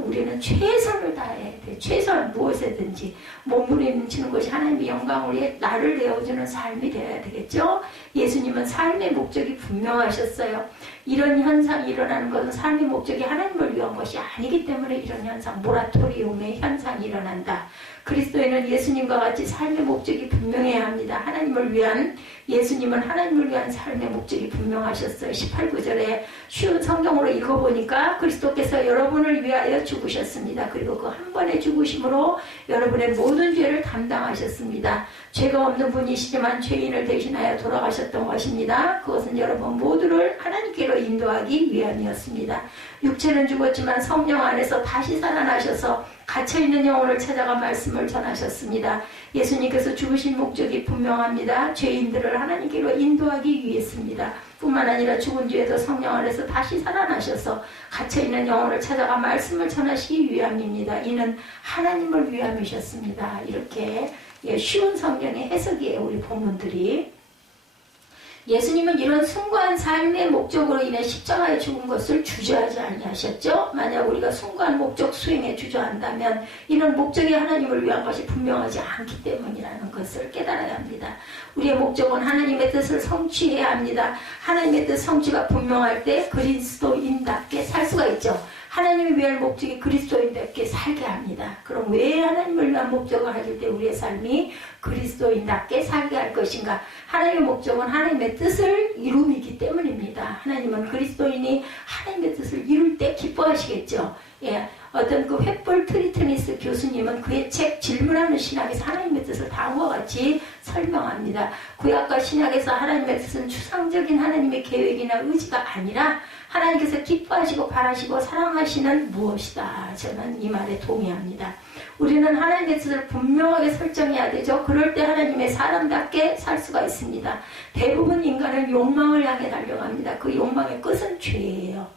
우리는 최선을 다해야 돼. 최선 무엇이든지 몸부림치는 것이 하나님의 영광을 위해 나를 내어주는 삶이 되어야 되겠죠. 예수님은 삶의 목적이 분명하셨어요. 이런 현상이 일어나는 것은 삶의 목적이 하나님을 위한 것이 아니기 때문에 이런 현상, 모라토리움의 현상이 일어난다. 그리스도인은 예수님과 같이 삶의 목적이 분명해야 합니다. 예수님은 하나님을 위한 삶의 목적이 분명하셨어요. 18구절에 쉬운 성경으로 읽어보니까 그리스도께서 여러분을 위하여 죽으셨습니다. 그리고 그 한 번의 죽으심으로 여러분의 모든 죄를 담당하셨습니다. 죄가 없는 분이시지만 죄인을 대신하여 돌아가셨던 것입니다. 그것은 여러분 모두를 하나님께로 인도하기 위함이었습니다. 육체는 죽었지만 성령 안에서 다시 살아나셔서 갇혀있는 영혼을 찾아가 말씀을 전하셨습니다. 예수님께서 죽으신 목적이 분명합니다. 죄인들을 하나님께로 인도하기 위해서입니다. 뿐만 아니라 죽은 뒤에도 성령 안에서 다시 살아나셔서 갇혀있는 영혼을 찾아가 말씀을 전하시기 위함입니다. 이는 하나님을 위함이셨습니다. 이렇게 쉬운 성경의 해석이에요. 우리 본문들이. 예수님은 이런 숭고한 삶의 목적으로 인해 십자가에 죽은 것을 주저하지 아니하셨죠. 만약 우리가 숭고한 목적 수행에 주저한다면 이런 목적이 하나님을 위한 것이 분명하지 않기 때문이라는 것을 깨달아야 합니다. 우리의 목적은 하나님의 뜻을 성취해야 합니다. 하나님의 뜻 성취가 분명할 때 그리스도인답게 살 수가 있죠. 하나님을 위한 목적이 그리스도인답게 살게 합니다. 그럼 왜 하나님을 위한 목적을 가질 때 우리의 삶이 그리스도인답게 살게 할 것인가? 하나님의 목적은 하나님의 뜻을 이룸이기 때문입니다. 하나님은 그리스도인이 하나님의 뜻을 이룰 때 기뻐하시겠죠. 어떤 그 횃불 트리트니스 교수님은 그의 책 질문하는 신학에서 하나님의 뜻을 다음과 같이 설명합니다. 구약과 신약에서 하나님의 뜻은 추상적인 하나님의 계획이나 의지가 아니라 하나님께서 기뻐하시고 바라시고 사랑하시는 무엇이다. 저는 이 말에 동의합니다. 우리는 하나님의 뜻을 분명하게 설정해야 되죠. 그럴 때 하나님의 사람답게 살 수가 있습니다. 대부분 인간은 욕망을 향해 달려갑니다. 그 욕망의 끝은 죄예요.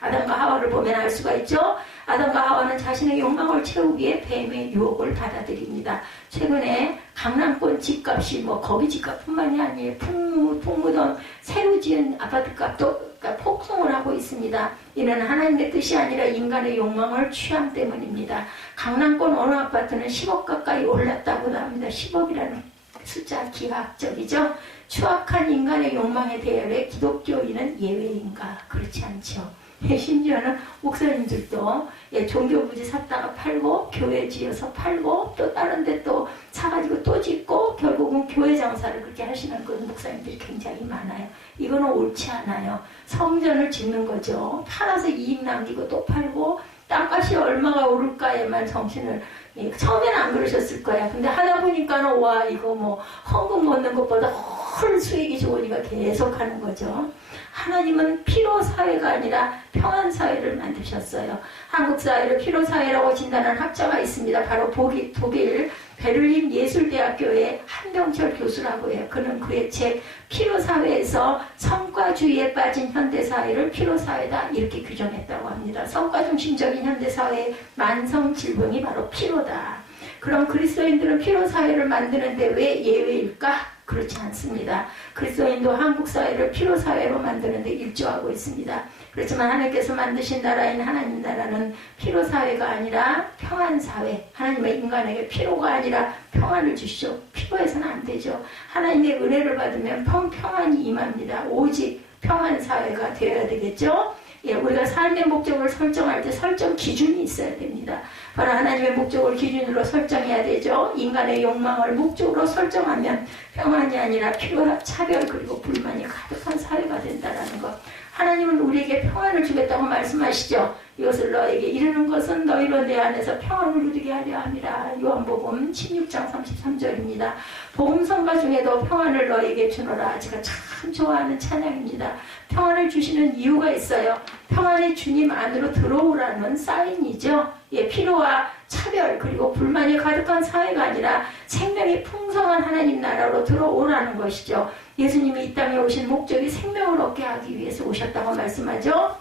아담과 하와를 보면 알 수가 있죠. 아담과 하와는 자신의 욕망을 채우기 위해 뱀의 유혹을 받아들입니다. 최근에 강남권 집값이 거기 집값뿐만이 아니에요. 풍무동 새로 지은 아파트값도 폭등을 하고 있습니다. 이는 하나님의 뜻이 아니라 인간의 욕망을 취함 때문입니다. 강남권 어느 아파트는 10억 가까이 올랐다고 합니다. 10억이라는 숫자 기하학적이죠. 추악한 인간의 욕망에 대해 기독교인은 예외인가? 그렇지 않죠. 심지어는 목사님들도 종교부지 샀다가 팔고 교회 지어서 팔고 또 다른 데 또 사가지고 또 짓고 결국은 교회 장사를 그렇게 하시는 그런 목사님들이 굉장히 많아요. 이거는 옳지 않아요. 성전을 짓는 거죠. 팔아서 이익 남기고 또 팔고 땅값이 얼마가 오를까에만 정신을 처음에는 안 그러셨을 거야. 근데 하다 보니까는 와 이거 헌금 걷는 것보다 훨 수익이 좋으니까 계속 하는 거죠. 하나님은 피로사회가 아니라 평안사회를 만드셨어요. 한국 사회를 피로사회라고 진단한 학자가 있습니다. 바로 독일 베를린 예술대학교의 한병철 교수라고 해요. 그는 그의 책 피로사회에서 성과주의에 빠진 현대사회를 피로사회다 이렇게 규정했다고 합니다. 성과중심적인 현대사회의 만성질병이 바로 피로다. 그럼 그리스도인들은 피로사회를 만드는데 왜 예외일까? 그렇지 않습니다. 그리스도인도 한국 사회를 피로사회로 만드는데 일조하고 있습니다. 그렇지만 하나님께서 만드신 나라인 하나님 나라는 피로사회가 아니라 평안사회. 하나님의 인간에게 피로가 아니라 평안을 주시죠. 피로해서는 안 되죠. 하나님의 은혜를 받으면 평안이 임합니다. 오직 평안사회가 되어야 되겠죠. 우리가 삶의 목적을 설정할 때 설정 기준이 있어야 됩니다. 바로 하나님의 목적을 기준으로 설정해야 되죠. 인간의 욕망을 목적으로 설정하면 평안이 아니라 피로와 차별 그리고 불만이 가득한 사회가 된다는 것. 하나님은 우리에게 평안을 주겠다고 말씀하시죠. 이것을 너에게 이르는 것은 너희로 내 안에서 평안을 누리게 하려 함이라. 요한복음 16장 33절입니다. 복음성가 중에도 평안을 너에게 주노라. 제가 참 좋아하는 찬양입니다. 평안을 주시는 이유가 있어요. 평안의 주님 안으로 들어오라는 사인이죠. 피로와 차별 그리고 불만이 가득한 사회가 아니라 생명이 풍성한 하나님 나라로 들어오라는 것이죠. 예수님이 이 땅에 오신 목적이 생명을 얻게 하기 위해서 오셨다고 말씀하죠.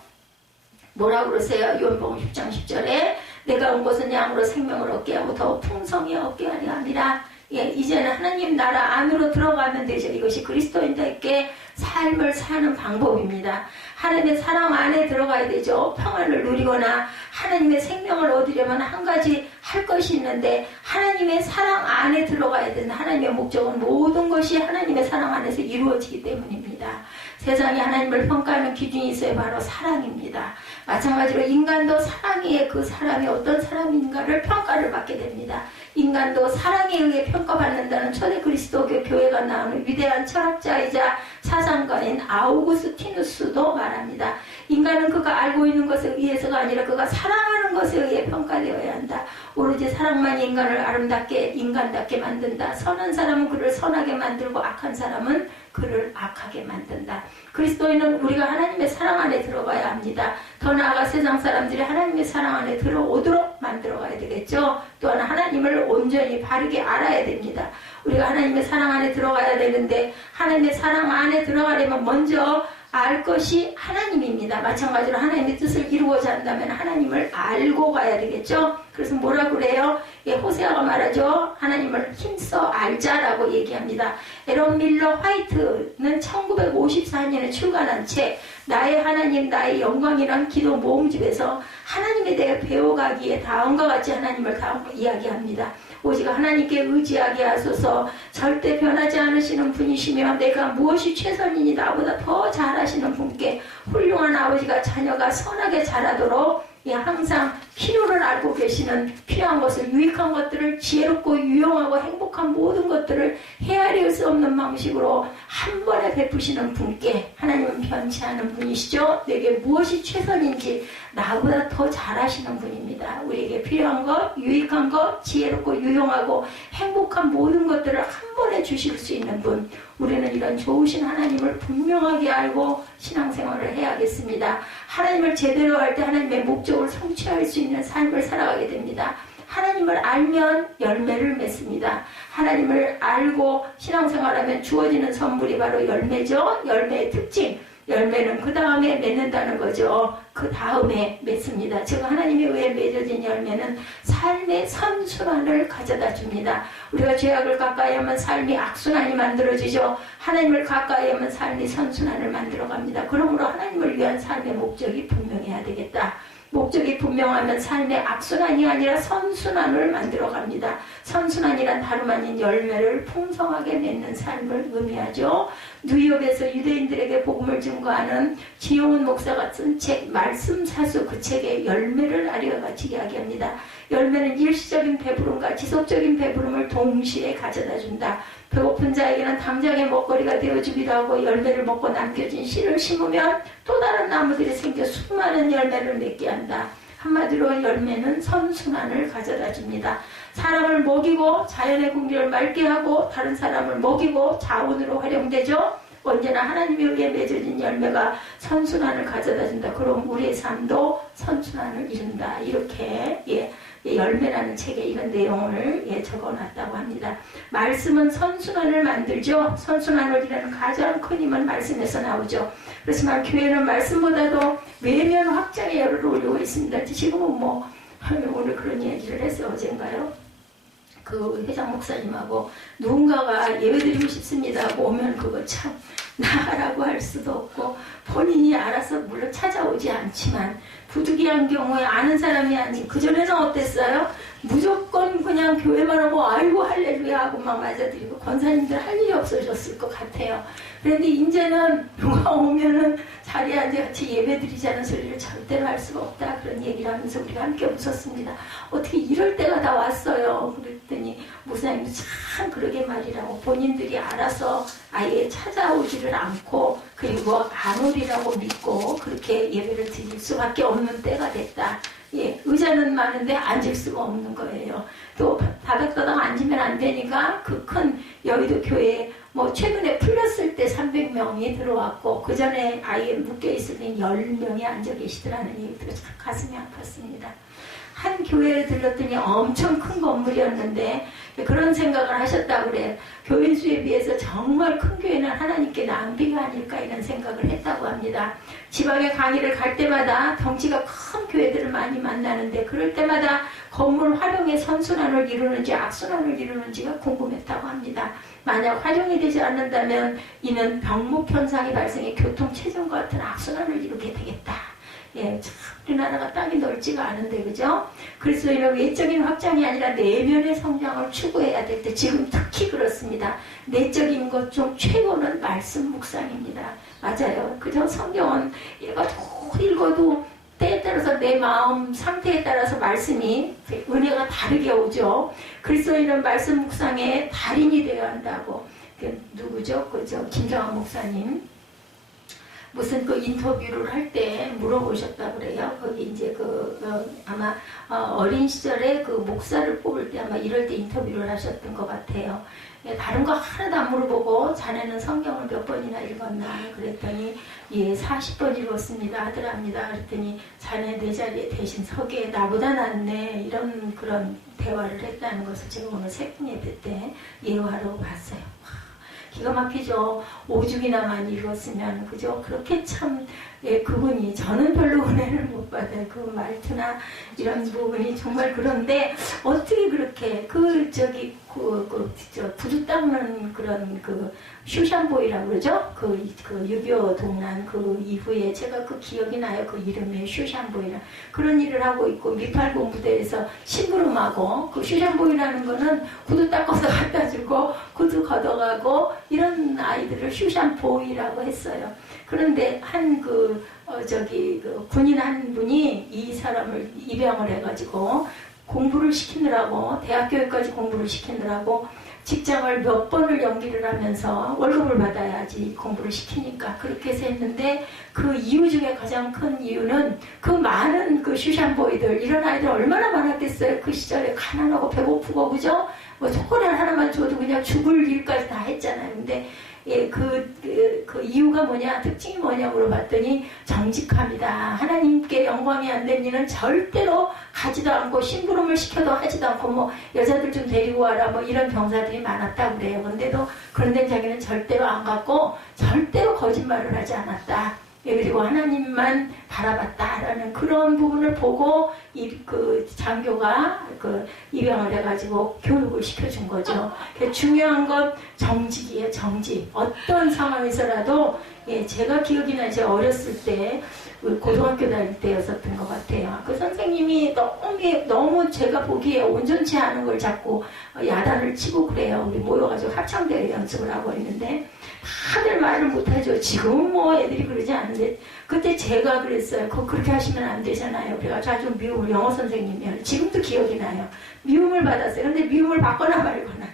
뭐라고 그러세요? 요한복음 10장 10절에 내가 온 것은 양으로 생명을 얻게 하고 더 풍성히 얻게 하려 함이라. 이제는 하나님 나라 안으로 들어가면 되죠. 이것이 그리스도인들께 삶을 사는 방법입니다. 하나님의 사랑 안에 들어가야 되죠. 평안을 누리거나 하나님의 생명을 얻으려면 한 가지 할 것이 있는데 하나님의 사랑 안에 들어가야 되는 하나님의 목적은 모든 것이 하나님의 사랑 안에서 이루어지기 때문입니다. 세상에 하나님을 평가하는 기준이 있어요. 바로 사랑입니다. 마찬가지로 인간도 사랑에 그 사람이 어떤 사람인가를 평가를 받게 됩니다. 인간도 사랑에 의해 평가받는다는 초대 그리스도교 교회가 나오는 위대한 철학자이자 사상가인 아우구스티누스도 말합니다. 인간은 그가 알고 있는 것에 의해서가 아니라 그가 사랑하는 것에 의해 평가되어야 한다. 오로지 사랑만이 인간을 아름답게 인간답게 만든다. 선한 사람은 그를 선하게 만들고 악한 사람은 그를 악하게 만든다. 그리스도인은 우리가 하나님의 사랑 안에 들어가야 합니다. 더 나아가 세상 사람들이 하나님의 사랑 안에 들어오도록 만들어가야 되겠죠. 또한 하나님을 온전히 바르게 알아야 됩니다. 우리가 하나님의 사랑 안에 들어가야 되는데 하나님의 사랑 안에 들어가려면 먼저 알 것이 하나님입니다. 마찬가지로 하나님의 뜻을 이루고자 한다면 하나님을 알고 가야 되겠죠. 그래서 뭐라 그래요? 예, 호세아가 말하죠. 하나님을 힘써 알자라고 얘기합니다. 에런 밀러 화이트는 1954년에 출간한 책 나의 하나님 나의 영광이란 기도 모음집에서 하나님에 대해 배워가기에 다음과 같이 하나님을 이야기합니다. 오직 하나님께 의지하게 하소서. 절대 변하지 않으시는 분이시며 내가 무엇이 최선이니 나보다 더 잘하시는 분께 훌륭한 아버지가 자녀가 선하게 자라도록 항상 필요를 알고 계시는 필요한 것을 유익한 것들을 지혜롭고 유용하고 행복한 모든 것들을 헤아릴 수 없는 방식으로 한 번에 베푸시는 분께 하나님은 변치 않은 분이시죠. 내게 무엇이 최선인지 나보다 더 잘하시는 분입니다. 우리에게 필요한 것, 유익한 것, 지혜롭고 유용하고 행복한 모든 것들을 한 번에 주실 수 있는 분. 우리는 이런 좋으신 하나님을 분명하게 알고 신앙생활을 해야겠습니다. 하나님을 제대로 할 때 하나님의 목적을 성취할 수 있는 삶을 살아가게 됩니다. 하나님을 알면 열매를 맺습니다. 하나님을 알고 신앙생활하면 주어지는 선물이 바로 열매죠. 열매의 특징. 열매는 그 다음에 맺는다는 거죠. 그 다음에 맺습니다. 즉 하나님에 의해 맺어진 열매는 삶의 선순환을 가져다 줍니다. 우리가 죄악을 가까이 하면 삶이 악순환이 만들어지죠. 하나님을 가까이 하면 삶이 선순환을 만들어갑니다. 그러므로 하나님을 위한 삶의 목적이 분명해야 되겠다. 목적이 분명하면 삶의 악순환이 아니라 선순환을 만들어갑니다. 선순환이란 다름 아닌 열매를 풍성하게 맺는 삶을 의미하죠. 뉴욕에서 유대인들에게 복음을 증거하는 지용훈 목사가 쓴 책 말씀사수 그 책의 열매를 아래와 같이 이야기합니다. 열매는 일시적인 배부름과 지속적인 배부름을 동시에 가져다 준다. 배고픈 자에게는 당장의 먹거리가 되어주기도 하고 열매를 먹고 남겨진 씨를 심으면 또 다른 나무들이 생겨 수많은 열매를 맺게 한다. 한마디로 열매는 선순환을 가져다 줍니다. 사람을 먹이고 자연의 공기를 맑게 하고 다른 사람을 먹이고 자원으로 활용되죠. 언제나 하나님에 의해 맺어진 열매가 선순환을 가져다 준다. 그럼 우리의 삶도 선순환을 이룬다. 이렇게 열매라는 책에 이런 내용을 적어놨다고 합니다. 말씀은 선순환을 만들죠. 선순환을 이루는 가장 큰 힘은 말씀에서 나오죠. 그렇지만 교회는 말씀보다도 외면 확장의 열을 올리고 있습니다. 지금은 오늘 그런 얘기를 했어요. 어젠가요? 그 회장 목사님하고 누군가가 예배드리고 싶습니다 하고 오면 그거 참 나라고 할 수도 없고 본인이 알아서 물론 찾아오지 않지만 부득이한 경우에 아는 사람이 아닌 그전에는 어땠어요? 무조건 그냥 교회만 하고 아이고 할렐루야 하고 막 맞아드리고 권사님들 할 일이 없어졌을 것 같아요. 그런데 이제는 누가 오면은 자리에 앉아 같이 예배드리자는 소리를 절대로 할 수가 없다. 그런 얘기를 하면서 우리가 함께 웃었습니다. 어떻게 이럴 때가 다 왔어요. 그랬더니 목사님도 참 그러게 말이라고 본인들이 알아서 아예 찾아오지를 않고 그리고 안 오리라고 믿고 그렇게 예배를 드릴 수밖에 없는 때가 됐다. 의자는 많은데 앉을 수가 없는 거예요. 또 다닥다닥 앉으면 안 되니까 그 큰 여의도 교회에 최근에 풀렸을 때 300명이 들어왔고 그 전에 아예 묶여있을 때 10명이 앉아 계시더라는 얘기 들어서 가슴이 아팠습니다. 한 교회에 들렀더니 엄청 큰 건물이었는데 그런 생각을 하셨다고 그래요. 교인 수에 비해서 정말 큰 교회는 하나님께 낭비가 아닐까 이런 생각을 했다고 합니다. 지방에 강의를 갈 때마다 덩치가 큰 교회들을 많이 만나는데 그럴 때마다 건물 활용의 선순환을 이루는지 악순환을 이루는지가 궁금했다고 합니다. 만약 활용이 되지 않는다면 이는 병목 현상이 발생해 교통체증과 같은 악순환을 이루게 되겠다. 참 우리나라가 땅이 넓지가 않은데 그죠? 그래서 이런 외적인 확장이 아니라 내면의 성장을 추구해야 될 때 지금 특히 그렇습니다. 내적인 것 중 최고는 말씀 묵상입니다. 맞아요. 그죠? 성경은 읽어도 때에 따라서 내 마음 상태에 따라서 말씀이 은혜가 다르게 오죠. 그리스도인은 말씀 묵상의 달인이 되어야 한다고. 누구죠? 그죠? 김정환 목사님. 무슨 그 인터뷰를 할 때 물어보셨다 그래요. 거기 이제 아마 어린 시절에 그 목사를 뽑을 때 아마 이럴 때 인터뷰를 하셨던 것 같아요. 다른 거 하나도 안 물어보고 자네는 성경을 몇 번이나 읽었나 그랬더니 예 40번 읽었습니다 하더랍니다. 그랬더니 자네 내 자리에 대신 서게 나보다 낫네 이런 그런 대화를 했다는 것을 제가 오늘 새벽 예배 때 예화로 봤어요. 기가 막히죠. 오죽이나만 읽었으면 그죠. 그렇게 참 예, 그분이 저는 별로 은혜를 못 받아요. 그 말투나 이런 부분이 정말 그런데 어떻게 그렇게 부두 닦는 그런 슈샨보이라고 그러죠? 그 6.25 동란 그 이후에 제가 그 기억이 나요. 그 이름이 슈샨보이라 그런 일을 하고 있고 미팔군 부대에서 심부름하고 그 슈샨보이라는 거는 구두 닦아서 갖다 주고 구두 걷어가고 이런 아이들을 슈샨보이라고 했어요. 그런데 군인 한 분이 이 사람을 입양을 해가지고 공부를 시키느라고 대학교까지 공부를 시키느라고 직장을 몇 번을 연기를 하면서 월급을 받아야지 공부를 시키니까 그렇게 해서 했는데 그 이유 중에 가장 큰 이유는 그 많은 그 슈샨보이들 이런 아이들 얼마나 많았겠어요. 그 시절에 가난하고 배고프고 그죠? 뭐 초콜릿 하나만 줘도 그냥 죽을 일까지 다 했잖아요. 근데 예, 그 이유가 뭐냐, 특징이 뭐냐 물어봤더니 정직합니다. 하나님께 영광이 안 된 일은 절대로 가지도 않고 심부름을 시켜도 하지도 않고 뭐 여자들 좀 데리고 와라 뭐 이런 병사들이 많았다고 그래요. 근데도 그런데 자기는 절대로 안 갔고 절대로 거짓말을 하지 않았다. 그리고 하나님만 바라봤다라는 그런 부분을 보고 그 장교가 입양을 해가지고 교육을 시켜준 거죠. 중요한 건 정직이에요. 정직. 어떤 상황에서라도 예, 제가 기억이 나요. 제가 어렸을 때 고등학교 다닐 때였었던 것 같아요. 그 선생님이 너무 제가 보기에 온전치 않은 걸 자꾸 야단을 치고 그래요. 우리 모여가지고 합창대회 연습을 하고 있는데 다들 말을 못하죠. 지금은 뭐 애들이 그러지 않은데 그때 제가 그랬어요. 그렇게 하시면 안 되잖아요. 그래가지고 아주 미움을 영어 선생님이요. 지금도 기억이 나요. 미움을 받았어요. 근데 미움을 받거나 말거나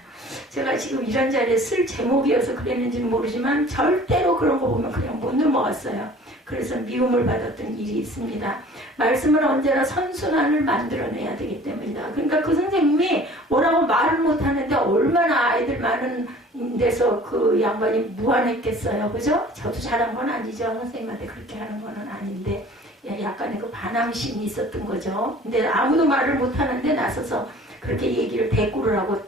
제가 지금 이런 자리에 쓸 제목이어서 그랬는지는 모르지만 절대로 그런 거 보면 그냥 못 넘어갔어요. 그래서 미움을 받았던 일이 있습니다. 말씀을 언제나 선순환을 만들어내야 되기 때문이다. 그러니까 그 선생님이 뭐라고 말을 못하는데 얼마나 아이들 많은 데서 그 양반이 무안했겠어요. 그죠? 저도 잘한 건 아니죠. 선생님한테 그렇게 하는 건 아닌데 약간의 그 반항심이 있었던 거죠. 근데 아무도 말을 못하는데 나서서 그렇게 얘기를 대꾸를 하고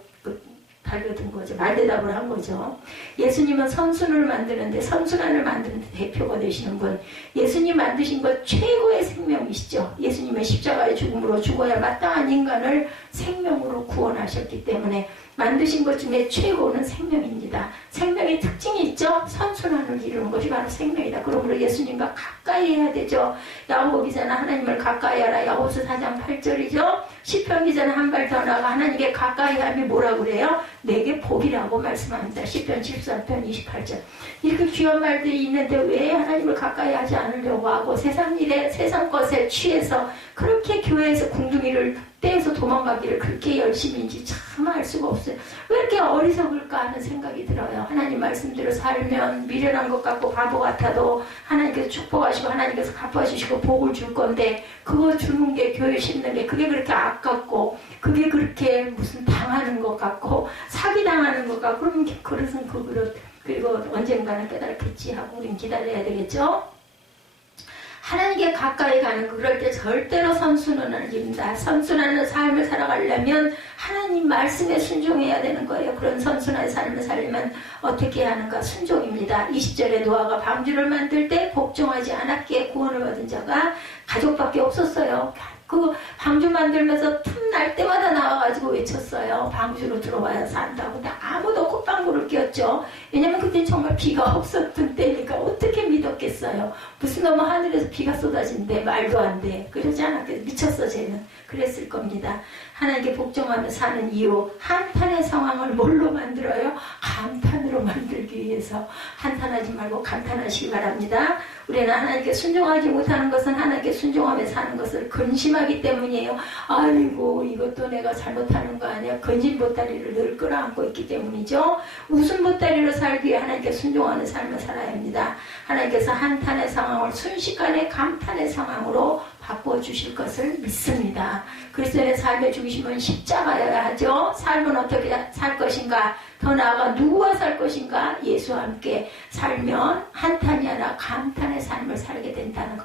달려든 거죠. 말대답을 한 거죠. 예수님은 선순을 만드는데 선순환을 만드는데 대표가 되시는 분. 예수님 만드신 것 최고의 생명이시죠. 예수님의 십자가의 죽음으로 죽어야 마땅한 인간을 생명으로 구원하셨기 때문에 만드신 것 중에 최고는 생명입니다. 생명의 특징이 있죠. 선순환을 이루는 것이 바로 생명이다. 그러므로 예수님과 가까이 해야 되죠. 야고보 기자는 하나님을 가까이 하라. 야고보서 4장 8절이죠. 시편 기자는 한 발 더 나가 하나님께 가까이 함이 뭐라고 그래요? 내게 복이라고 말씀합니다. 시편 13편 28절. 이렇게 귀한 말들이 있는데 왜 하나님을 가까이 하지 않으려고 하고 세상 일에 세상 것에 취해서 그렇게 교회에서 궁둥이를 떼서 도망가기를 그렇게 열심히인지 참 알 수가 없어요. 왜 이렇게 어리석을까 하는 생각이 들어요. 하나님 말씀대로 살면 미련한 것 같고 바보 같아도 하나님께서 축복하시고 하나님께서 갚아주시고 복을 줄 건데 그거 주는 게 교회 심는 게 그게 그렇게 아깝고 그게 그렇게 무슨 당하는 것 같고 사기당하는 것 같고 그러면 그릇은 그 그릇 그리고 언젠가는 깨달겠지 하고 우린 기다려야 되겠죠. 하나님께 가까이 가는 그럴 때 절대로 선순환을 이룬다. 선순환의 삶을 살아가려면 하나님 말씀에 순종해야 되는 거예요. 그런 선순환의 삶을 살려면 어떻게 하는가? 순종입니다. 20절에 노아가 방주를 만들 때 복종하지 않았기에 구원을 받은 자가 가족밖에 없었어요. 그 방주 만들면서 틈날 때마다 나와가지고 외쳤어요. 방주로 들어와야 산다고. 근데 아무도 꽃방구를 꼈죠. 왜냐면 그때 정말 비가 없었던 때니까 어떻게 믿었겠어요. 무슨 너무 하늘에서 비가 쏟아진대. 말도 안 돼. 그러지 않았겠어요. 미쳤어 쟤는. 그랬을 겁니다. 하나님께 복종하며 사는 이유. 한탄의 상황을 뭘로 만들어요? 감탄으로 만들기 위해서. 한탄하지 말고 감탄하시기 바랍니다. 우리는 하나님께 순종하지 못하는 것은 하나님께 순종하며 사는 것을 근심하기 때문이에요. 아이고 이것도 내가 잘못하는 거 아니야. 건진 보따리를 늘 끌어안고 있기 때문이죠. 웃음 보따리로 살기 위해 하나님께 순종하는 삶을 살아야 합니다. 하나님께서 한탄의 상황을 순식간에 감탄의 상황으로 바꿔주실 것을 믿습니다. 그리스도의 삶의 중심은 십자가여야 하죠. 삶은 어떻게 살 것인가? 더 나아가 누구와 살 것인가? 예수와 함께 살면 한탄이 아니라 감탄의 삶을 살게 된다는 거.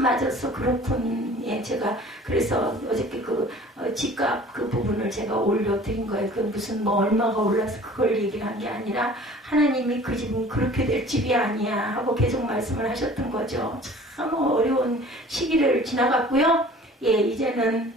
맞았어. 그렇군. 예, 제가 그래서 어저께 집값 그 부분을 제가 올려드린 거예요. 그 무슨 뭐 얼마가 올라서 그걸 얘기를 한 게 아니라 하나님이 그 집은 그렇게 될 집이 아니야 하고 계속 말씀을 하셨던 거죠. 참 어려운 시기를 지나갔고요. 예, 이제는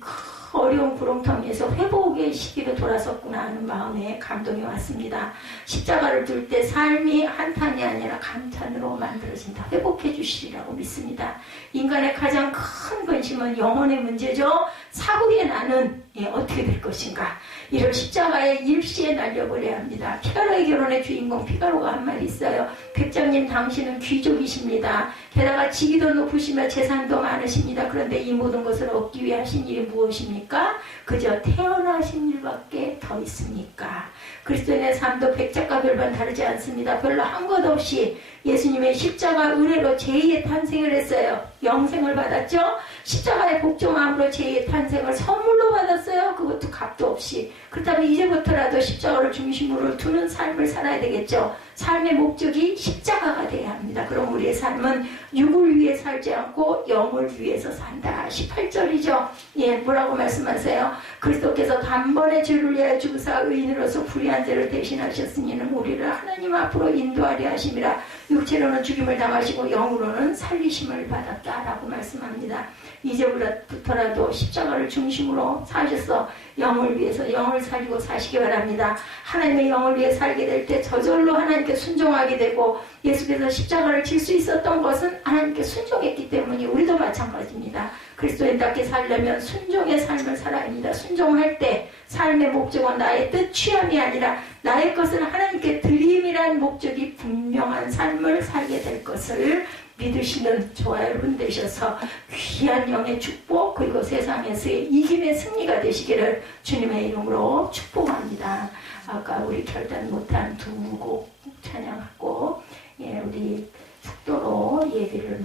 어려운 구렁텅이에서 회복의 시기로 돌아섰구나 하는 마음에 감동이 왔습니다. 십자가를 둘 때 삶이 한탄이 아니라 감탄으로 만들어진다. 회복해 주시리라고 믿습니다. 인간의 가장 큰 근심은 영혼의 문제죠. 사국의 나는 어떻게 될 것인가. 이를 십자가의 일시에 날려버려야 합니다. 피가로의 결혼의 주인공 피가로가 한 말이 있어요. 백장님 당신은 귀족이십니다. 게다가 직위도 높으시며 재산도 많으십니다. 그런데 이 모든 것을 얻기 위해 하신 일이 무엇입니까? 그저 태어나신 일밖에 더 있습니까? 그리스도인의 삶도 백작과 별반 다르지 않습니다. 별로 한 것 없이 예수님의 십자가 은혜로 제2의 탄생을 했어요. 영생을 받았죠. 십자가의 복종함으로 제2의 탄생을 선물로 받았어요. 그것도 값도 없이. 그렇다면 이제부터라도 십자가를 중심으로 두는 삶을 살아야 되겠죠. 삶의 목적이 십자가가 돼야 합니다. 그럼 우리의 삶은 육을 위해 살지 않고 영을 위해서 산다. 18절이죠. 예, 뭐라고 말씀하세요? 그리스도께서 단번에 죄를 위하여 죽으사 의인으로서 불의한 죄를 대신하셨으니는 우리를 하나님 앞으로 인도하려 하심이라. 육체로는 죽임을 당하시고 영으로는 살리심을 받았다라고 말씀합니다. 이제부터라도 십자가를 중심으로 사셔서 영을 위해서 영을 살리고 사시기 바랍니다. 하나님의 영을 위해 살게 될 때 저절로 하나님께 순종하게 되고, 예수께서 십자가를 질 수 있었던 것은 하나님께 순종했기 때문에 우리도 마찬가지입니다. 그리스도인답게 살려면 순종의 삶을 살아야 합니다. 순종할 때 삶의 목적은 나의 뜻 취함이 아니라 나의 것을 하나님께 드림이란 목적이 분명한 삶을 살게 될 것을 믿으시는 저와 여러분 되셔서 귀한 영의 축복, 그리고 세상에서의 이김의 승리가 되시기를 주님의 이름으로 축복합니다. 아까 우리 결단 못한 두 곡 찬양하고, 예, 우리 축도로 예배를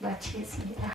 마치겠습니다.